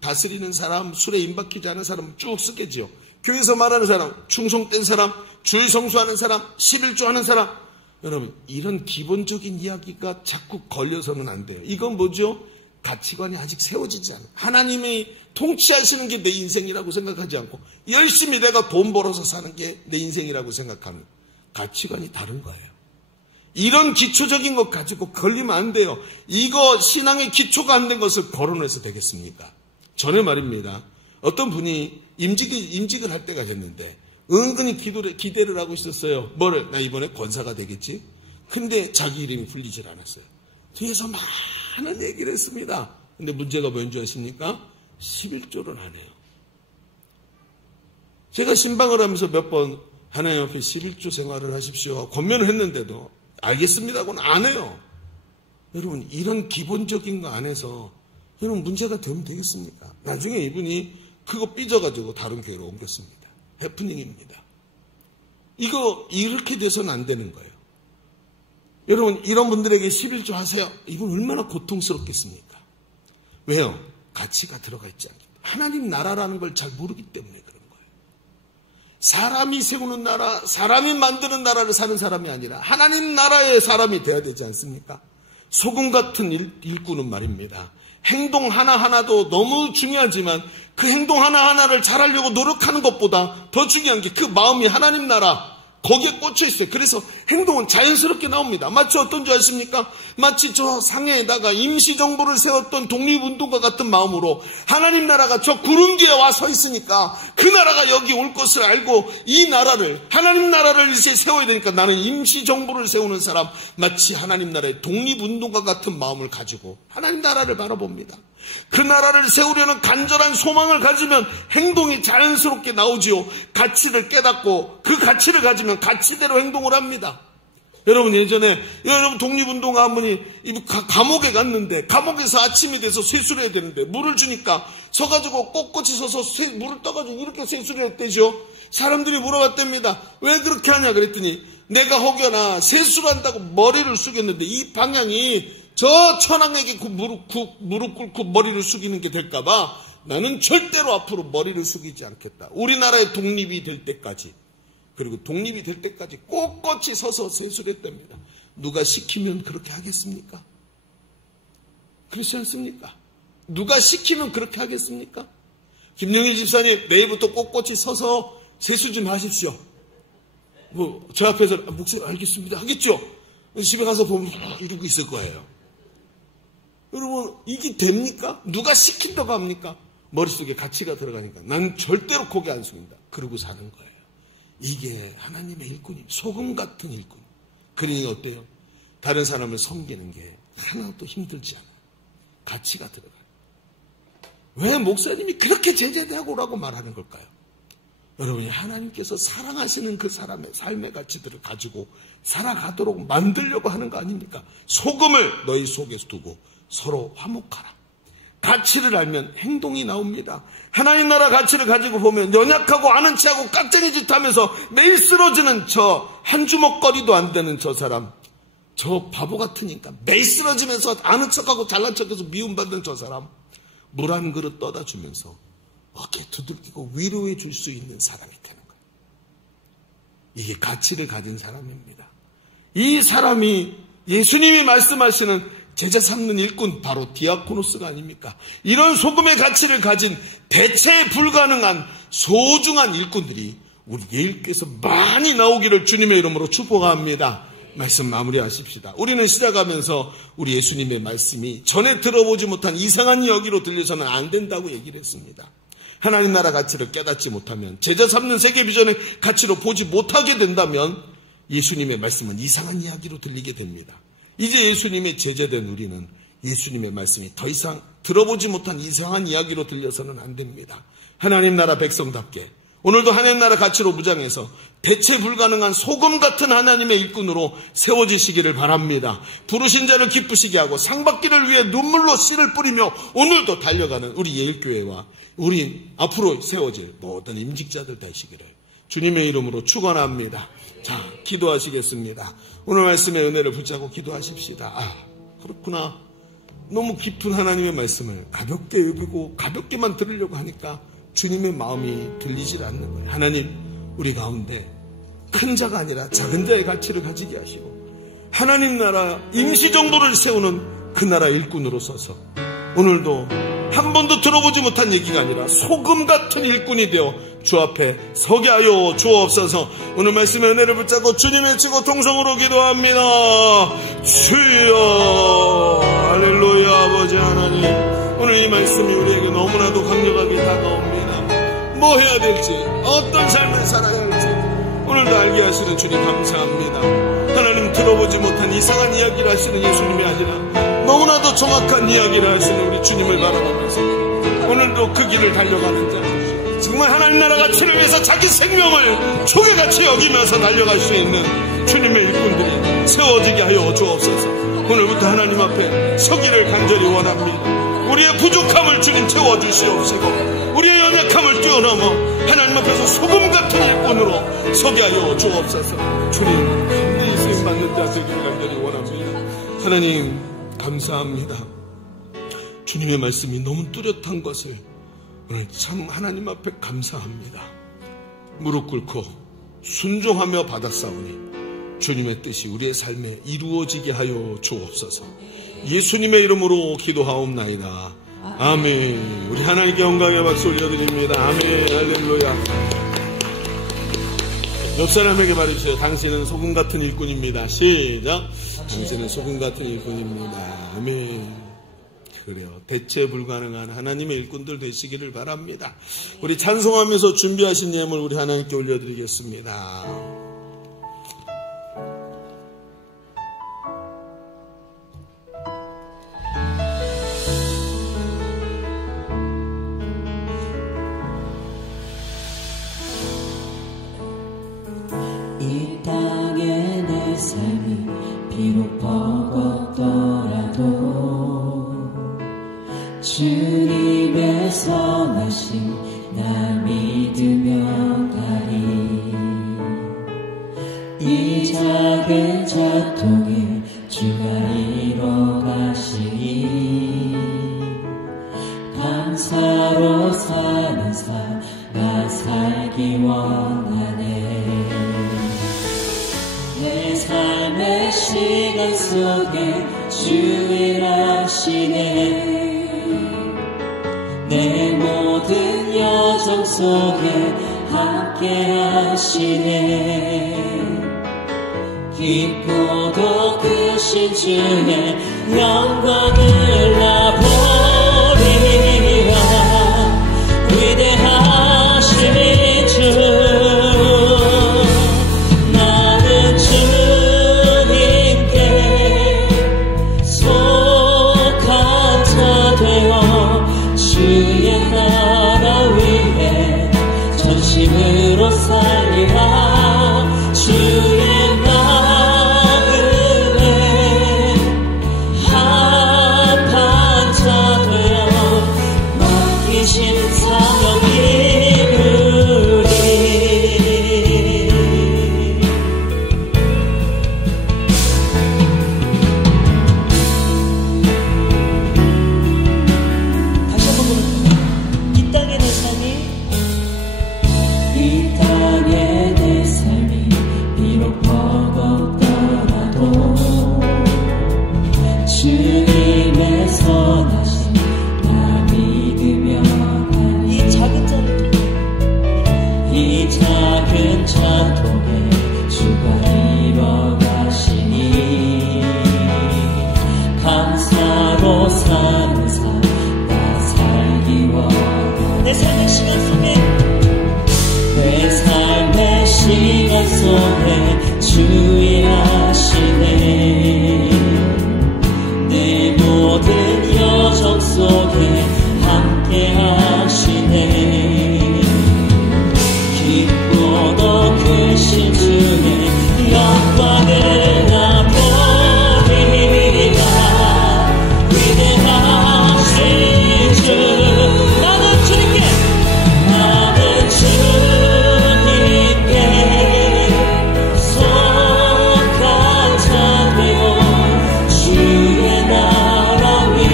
다스리는 사람, 술에 임박히지 않은 사람 쭉 쓰겠지요. 교회에서 말하는 사람, 충성된 사람, 주일 성수하는 사람, 11조 하는 사람. 여러분 이런 기본적인 이야기가 자꾸 걸려서는 안 돼요. 이건 뭐죠? 가치관이 아직 세워지지 않아요. 하나님이 통치하시는 게 내 인생이라고 생각하지 않고 열심히 내가 돈 벌어서 사는 게 내 인생이라고 생각하는 가치관이 다른 거예요. 이런 기초적인 것 가지고 걸리면 안 돼요. 이거 신앙의 기초가 안 된 것을 거론해서 되겠습니까? 전에 말입니다. 어떤 분이 임직을 할 때가 됐는데 은근히 기대를 하고 있었어요. 뭐를? 나 이번에 권사가 되겠지? 근데 자기 이름이 불리질 않았어요. 뒤에서 많은 얘기를 했습니다. 근데 문제가 뭔지 아십니까? 11조를 안 해요. 제가 신방을 하면서 몇 번 하나님 앞에 11조 생활을 하십시오 권면을 했는데도 알겠습니다고는 안 해요. 여러분 이런 기본적인 거 안에서 여러분 문제가 되면 되겠습니까? 나중에 이분이 그거 삐져가지고 다른 교회로 옮겼습니다. 해프닝입니다. 이거 이렇게 돼서는 안 되는 거예요. 여러분 이런 분들에게 11조 하세요. 이건 얼마나 고통스럽겠습니까? 왜요? 가치가 들어가 있지 않기 때문에. 하나님 나라라는 걸 잘 모르기 때문에 그런 거예요. 사람이 세우는 나라, 사람이 만드는 나라를 사는 사람이 아니라 하나님 나라의 사람이 돼야 되지 않습니까? 소금 같은 일꾼은 말입니다. 행동 하나하나도 너무 중요하지만 그 행동 하나하나를 잘하려고 노력하는 것보다 더 중요한 게 그 마음이 하나님 나라 거기에 꽂혀 있어요. 그래서 행동은 자연스럽게 나옵니다. 마치 어떤 줄 아십니까? 마치 저 상해에다가 임시정부를 세웠던 독립운동가 같은 마음으로 하나님 나라가 저 구름 뒤에 와 서 있으니까 그 나라가 여기 올 것을 알고 이 나라를 하나님 나라를 이제 세워야 되니까 나는 임시정부를 세우는 사람, 마치 하나님 나라의 독립운동가 같은 마음을 가지고 하나님 나라를 바라봅니다. 그 나라를 세우려는 간절한 소망을 가지면 행동이 자연스럽게 나오지요. 가치를 깨닫고 그 가치를 가지면 가치대로 행동을 합니다. 여러분 예전에 여러분 독립운동가 한 분이 감옥에 갔는데 감옥에서 아침이 돼서 세수를 해야 되는데 물을 주니까 서가지고 꼿꼿이 서서 물을 떠가지고 이렇게 세수를 했대죠. 사람들이 물어봤답니다. 왜 그렇게 하냐 그랬더니 내가 혹여나 세수를 한다고 머리를 숙였는데 이 방향이 저 천황에게 무릎 꿇고 머리를 숙이는 게 될까봐 나는 절대로 앞으로 머리를 숙이지 않겠다. 우리나라의 독립이 될 때까지, 그리고 독립이 될 때까지 꼿꼿이 서서 세수를 했답니다. 누가 시키면 그렇게 하겠습니까? 그렇지 않습니까? 누가 시키면 그렇게 하겠습니까? 김영희 집사님 내일부터 꼿꼿이 서서 세수 좀 하십시오. 뭐 저 앞에서 목소리 알겠습니다 하겠죠? 집에 가서 보면 이러고 있을 거예요. 여러분 이게 됩니까? 누가 시킨다고 합니까? 머릿속에 가치가 들어가니까 난 절대로 고개 안 숙인다. 그러고 사는 거예요. 이게 하나님의 일꾼입니다. 소금 같은 일꾼. 그러니 어때요? 다른 사람을 섬기는 게 하나도 힘들지 않아요. 가치가 들어가요. 왜 목사님이 그렇게 제재대하고 오라고 말하는 걸까요? 여러분이 하나님께서 사랑하시는 그 사람의 삶의 가치들을 가지고 살아가도록 만들려고 하는 거 아닙니까? 소금을 너희 속에서 두고 서로 화목하라. 가치를 알면 행동이 나옵니다. 하나님 나라 가치를 가지고 보면 연약하고 아는 체하고 깍쟁이 짓 하면서 매일 쓰러지는 저 한 주먹거리도 안 되는 저 사람, 저 바보 같은 인간, 매일 쓰러지면서 아는 척하고 잘난 척해서 미움받는 저 사람, 물 한 그릇 떠다 주면서 어깨 두들기고 위로해 줄 수 있는 사람이 되는 거예요. 이게 가치를 가진 사람입니다. 이 사람이 예수님이 말씀하시는 제자 삼는 일꾼, 바로 디아코노스가 아닙니까? 이런 소금의 가치를 가진 대체 불가능한 소중한 일꾼들이 우리 예일교회에서 많이 나오기를 주님의 이름으로 축복합니다. 말씀 마무리하십시다. 우리는 시작하면서 우리 예수님의 말씀이 전에 들어보지 못한 이상한 이야기로 들려서는 안 된다고 얘기를 했습니다. 하나님 나라 가치를 깨닫지 못하면, 제자 삼는 세계 비전의 가치로 보지 못하게 된다면 예수님의 말씀은 이상한 이야기로 들리게 됩니다. 이제 예수님의 제자된 우리는 예수님의 말씀이 더 이상 들어보지 못한 이상한 이야기로 들려서는 안 됩니다. 하나님 나라 백성답게 오늘도 하나님 나라 가치로 무장해서 대체 불가능한 소금 같은 하나님의 일꾼으로 세워지시기를 바랍니다. 부르신 자를 기쁘시게 하고 상받기를 위해 눈물로 씨를 뿌리며 오늘도 달려가는 우리 예일교회와 우리 앞으로 세워질 모든 임직자들 되시기를 주님의 이름으로 축원합니다. 자, 기도하시겠습니다. 오늘 말씀의 은혜를 붙잡고 기도하십시다. 그렇구나. 너무 깊은 하나님의 말씀을 가볍게 여기고 가볍게만 들으려고 하니까 주님의 마음이 들리질 않는 거예요. 하나님, 우리 가운데 큰 자가 아니라 작은 자의 가치를 가지게 하시고 하나님 나라 임시정부를 세우는 그 나라 일꾼으로 서서 오늘도 한 번도 들어보지 못한 얘기가 아니라 소금 같은 일꾼이 되어 주 앞에 서게 하여 주옵소서. 오늘 말씀의 은혜를 붙잡고 주님 외치고 통성으로 기도합니다. 주여, 할렐루야. 아버지 하나님, 오늘 이 말씀이 우리에게 너무나도 강력하게 다가옵니다. 뭐 해야 될지, 어떤 삶을 살아야 할지 오늘도 알게 하시는 주님 감사합니다. 하나님, 들어보지 못한 이상한 이야기를 하시는 예수님이 아니라 너무나도 정확한 이야기를 하시는 우리 주님을 바라보면서 오늘도 그 길을 달려가는 자, 정말 하나님 나라 가치를 위해서 자기 생명을 초계같이 여기면서 달려갈 수 있는 주님의 일꾼들이 세워지게 하여 주옵소서. 오늘부터 하나님 앞에 서기를 간절히 원합니다. 우리의 부족함을 주님 채워주시옵시고 우리의 연약함을 뛰어넘어 하나님 앞에서 소금 같은 일꾼으로 서게 하여 주옵소서. 주님, 간절히 쓰임받는 자들을 간절히 원합니다. 하나님, 감사합니다. 주님의 말씀이 너무 뚜렷한 것을 오늘 참 하나님 앞에 감사합니다. 무릎 꿇고 순종하며 받았사오니 주님의 뜻이 우리의 삶에 이루어지게 하여 주옵소서. 예수님의 이름으로 기도하옵나이다. 아멘. 우리 하나님께 영광의 박수 올려드립니다. 아멘. 할렐루야. 옆 사람에게 말해주세요. 당신은 소금 같은 일꾼입니다. 시작. 당신은 소금 같은 일꾼입니다. 아멘. 그래요. 대체 불가능한 하나님의 일꾼들 되시기를 바랍니다. 우리 찬송하면서 준비하신 예물 우리 하나님께 올려드리겠습니다. 이 땅에 내 삶이 비록 버겁더라도 주님의 선하심 나 믿으며 가리. 이 작은 자통에 주가 이뤄 가시니 감사로 사는 삶 나 살기 원하네. 내 삶의 시간 속에 주 일하시네. 내 모든 여정 속에 함께 하시네. 깊고도 크신 주의 영광을 나 보리라. 위대하신 주 나는 주님께 속한 자 되어 주의 나라 위해 전심으로 살리라. 주의 마음에 합한 자 없더라도 주님의 선하심 나 믿으며 이 작은 자를 이 작은 자통에 주가 이뤄가시니 감사로 사는 삶 나 살기 원해 내 삶의 시간 속에 내 삶의 시간 속에 주의하시네 내 모든 여정 속에 함께 하시네 깊고도 크신 주의 영광을 나 보리라 위대하신 주 나는 주님께 속한 자 되어 주의 나라 위에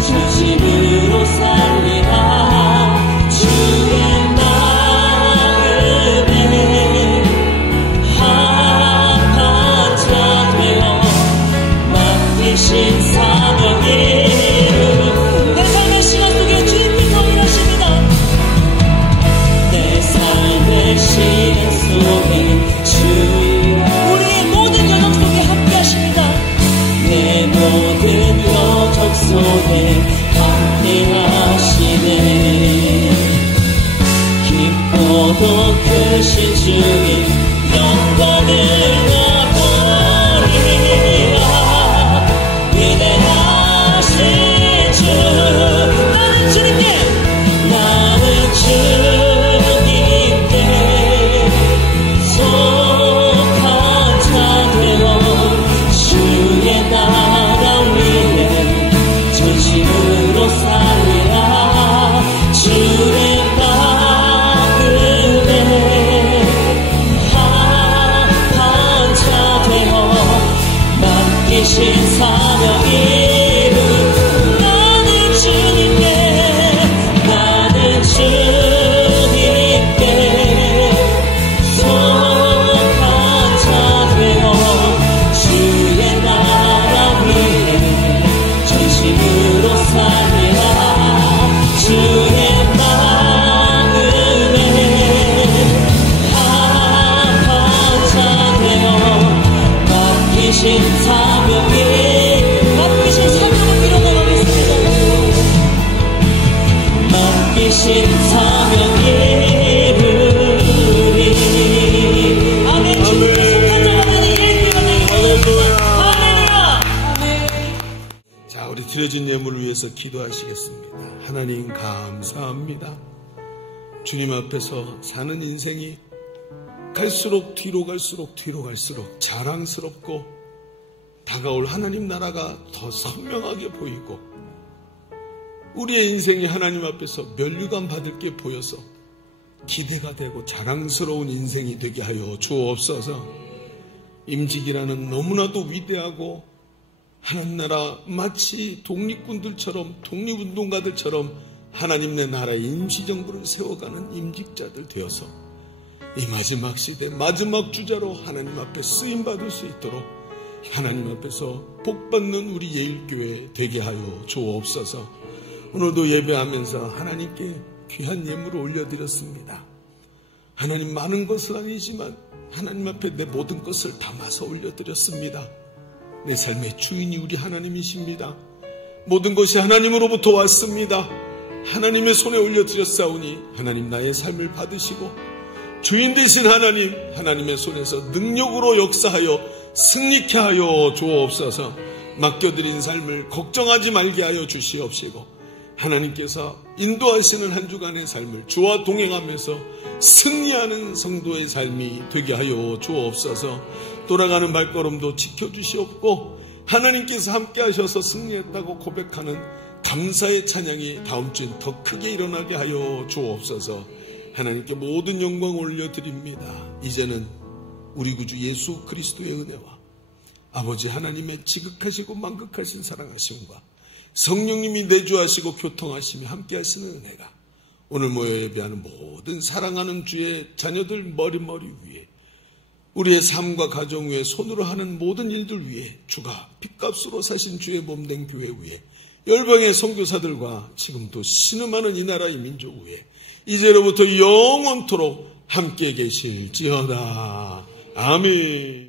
진심으로 살리라 주의 마음에 합한 자 되어 맡기신 사명이 내 삶의 시간 속에 주님께서 일하십니다. 내 삶의 시간 속에 주여 우리의 모든 여정 속에 함께 하십니다. 내 모든 여정 속에 함께 하시네 깊고도 크신 주님 영광을 나 보리라 위대하신 주 나는 주님께 나는 주님께 속한 자 되어 주의 나라 위에 전심으로 살리라 주의 마음에 합한 자 되어 맡기신 사명이 나는 주님께 속한 자 되어 주의 나라 위에 전심으로 살리라 주의 마음에 합한 자 되어 맡기신 사명을 이뤄나가겠습니다 맡기신 사명이 이루리 아멘. 주님께 속한 자가 되는 예수가 할렐루야. 자, 우리 드려진 예물을 위해서 기도하시겠습니다. 하나님 감사합니다. 주님 앞에서 사는 인생이 갈수록 뒤로 갈수록 자랑스럽고 다가올 하나님 나라가 더 선명하게 보이고 우리의 인생이 하나님 앞에서 면류관 받을 게 보여서 기대가 되고 자랑스러운 인생이 되게 하여 주옵소서. 임직이라는 너무나도 위대하고 하나님 나라 마치 독립군들처럼 독립운동가들처럼 하나님 내 나라의 임시정부를 세워가는 임직자들 되어서 이 마지막 시대 마지막 주자로 하나님 앞에 쓰임받을 수 있도록 하나님 앞에서 복받는 우리 예일교회 되게 하여 주옵소서. 오늘도 예배하면서 하나님께 귀한 예물을 올려드렸습니다. 하나님 많은 것은 아니지만 하나님 앞에 내 모든 것을 담아서 올려드렸습니다. 내 삶의 주인이 우리 하나님이십니다. 모든 것이 하나님으로부터 왔습니다. 하나님의 손에 올려드렸사오니 하나님 나의 삶을 받으시고 주인 되신 하나님, 하나님의 손에서 능력으로 역사하여 승리케 하여 주옵소서. 맡겨드린 삶을 걱정하지 말게 하여 주시옵시고 하나님께서 인도하시는 한 주간의 삶을 주와 동행하면서 승리하는 성도의 삶이 되게 하여 주옵소서. 돌아가는 발걸음도 지켜주시옵고 하나님께서 함께 하셔서 승리했다고 고백하는 감사의 찬양이 다음 주엔 더 크게 일어나게 하여 주옵소서. 하나님께 모든 영광 올려드립니다. 이제는 우리 구주 예수 그리스도의 은혜와 아버지 하나님의 지극하시고 만극하신 사랑하심과 성령님이 내주하시고 교통하시며 함께 하시는 은혜가 오늘 모여 예배하는 모든 사랑하는 주의 자녀들 머리 위에 우리의 삶과 가정 위에 손으로 하는 모든 일들 위에 주가 핏값으로 사신 주의 몸된 교회 위에 열방의 선교사들과 지금도 신음하는 이 나라 이 민족 위에 이제로부터 영원토록 함께 계실지어다. 아멘.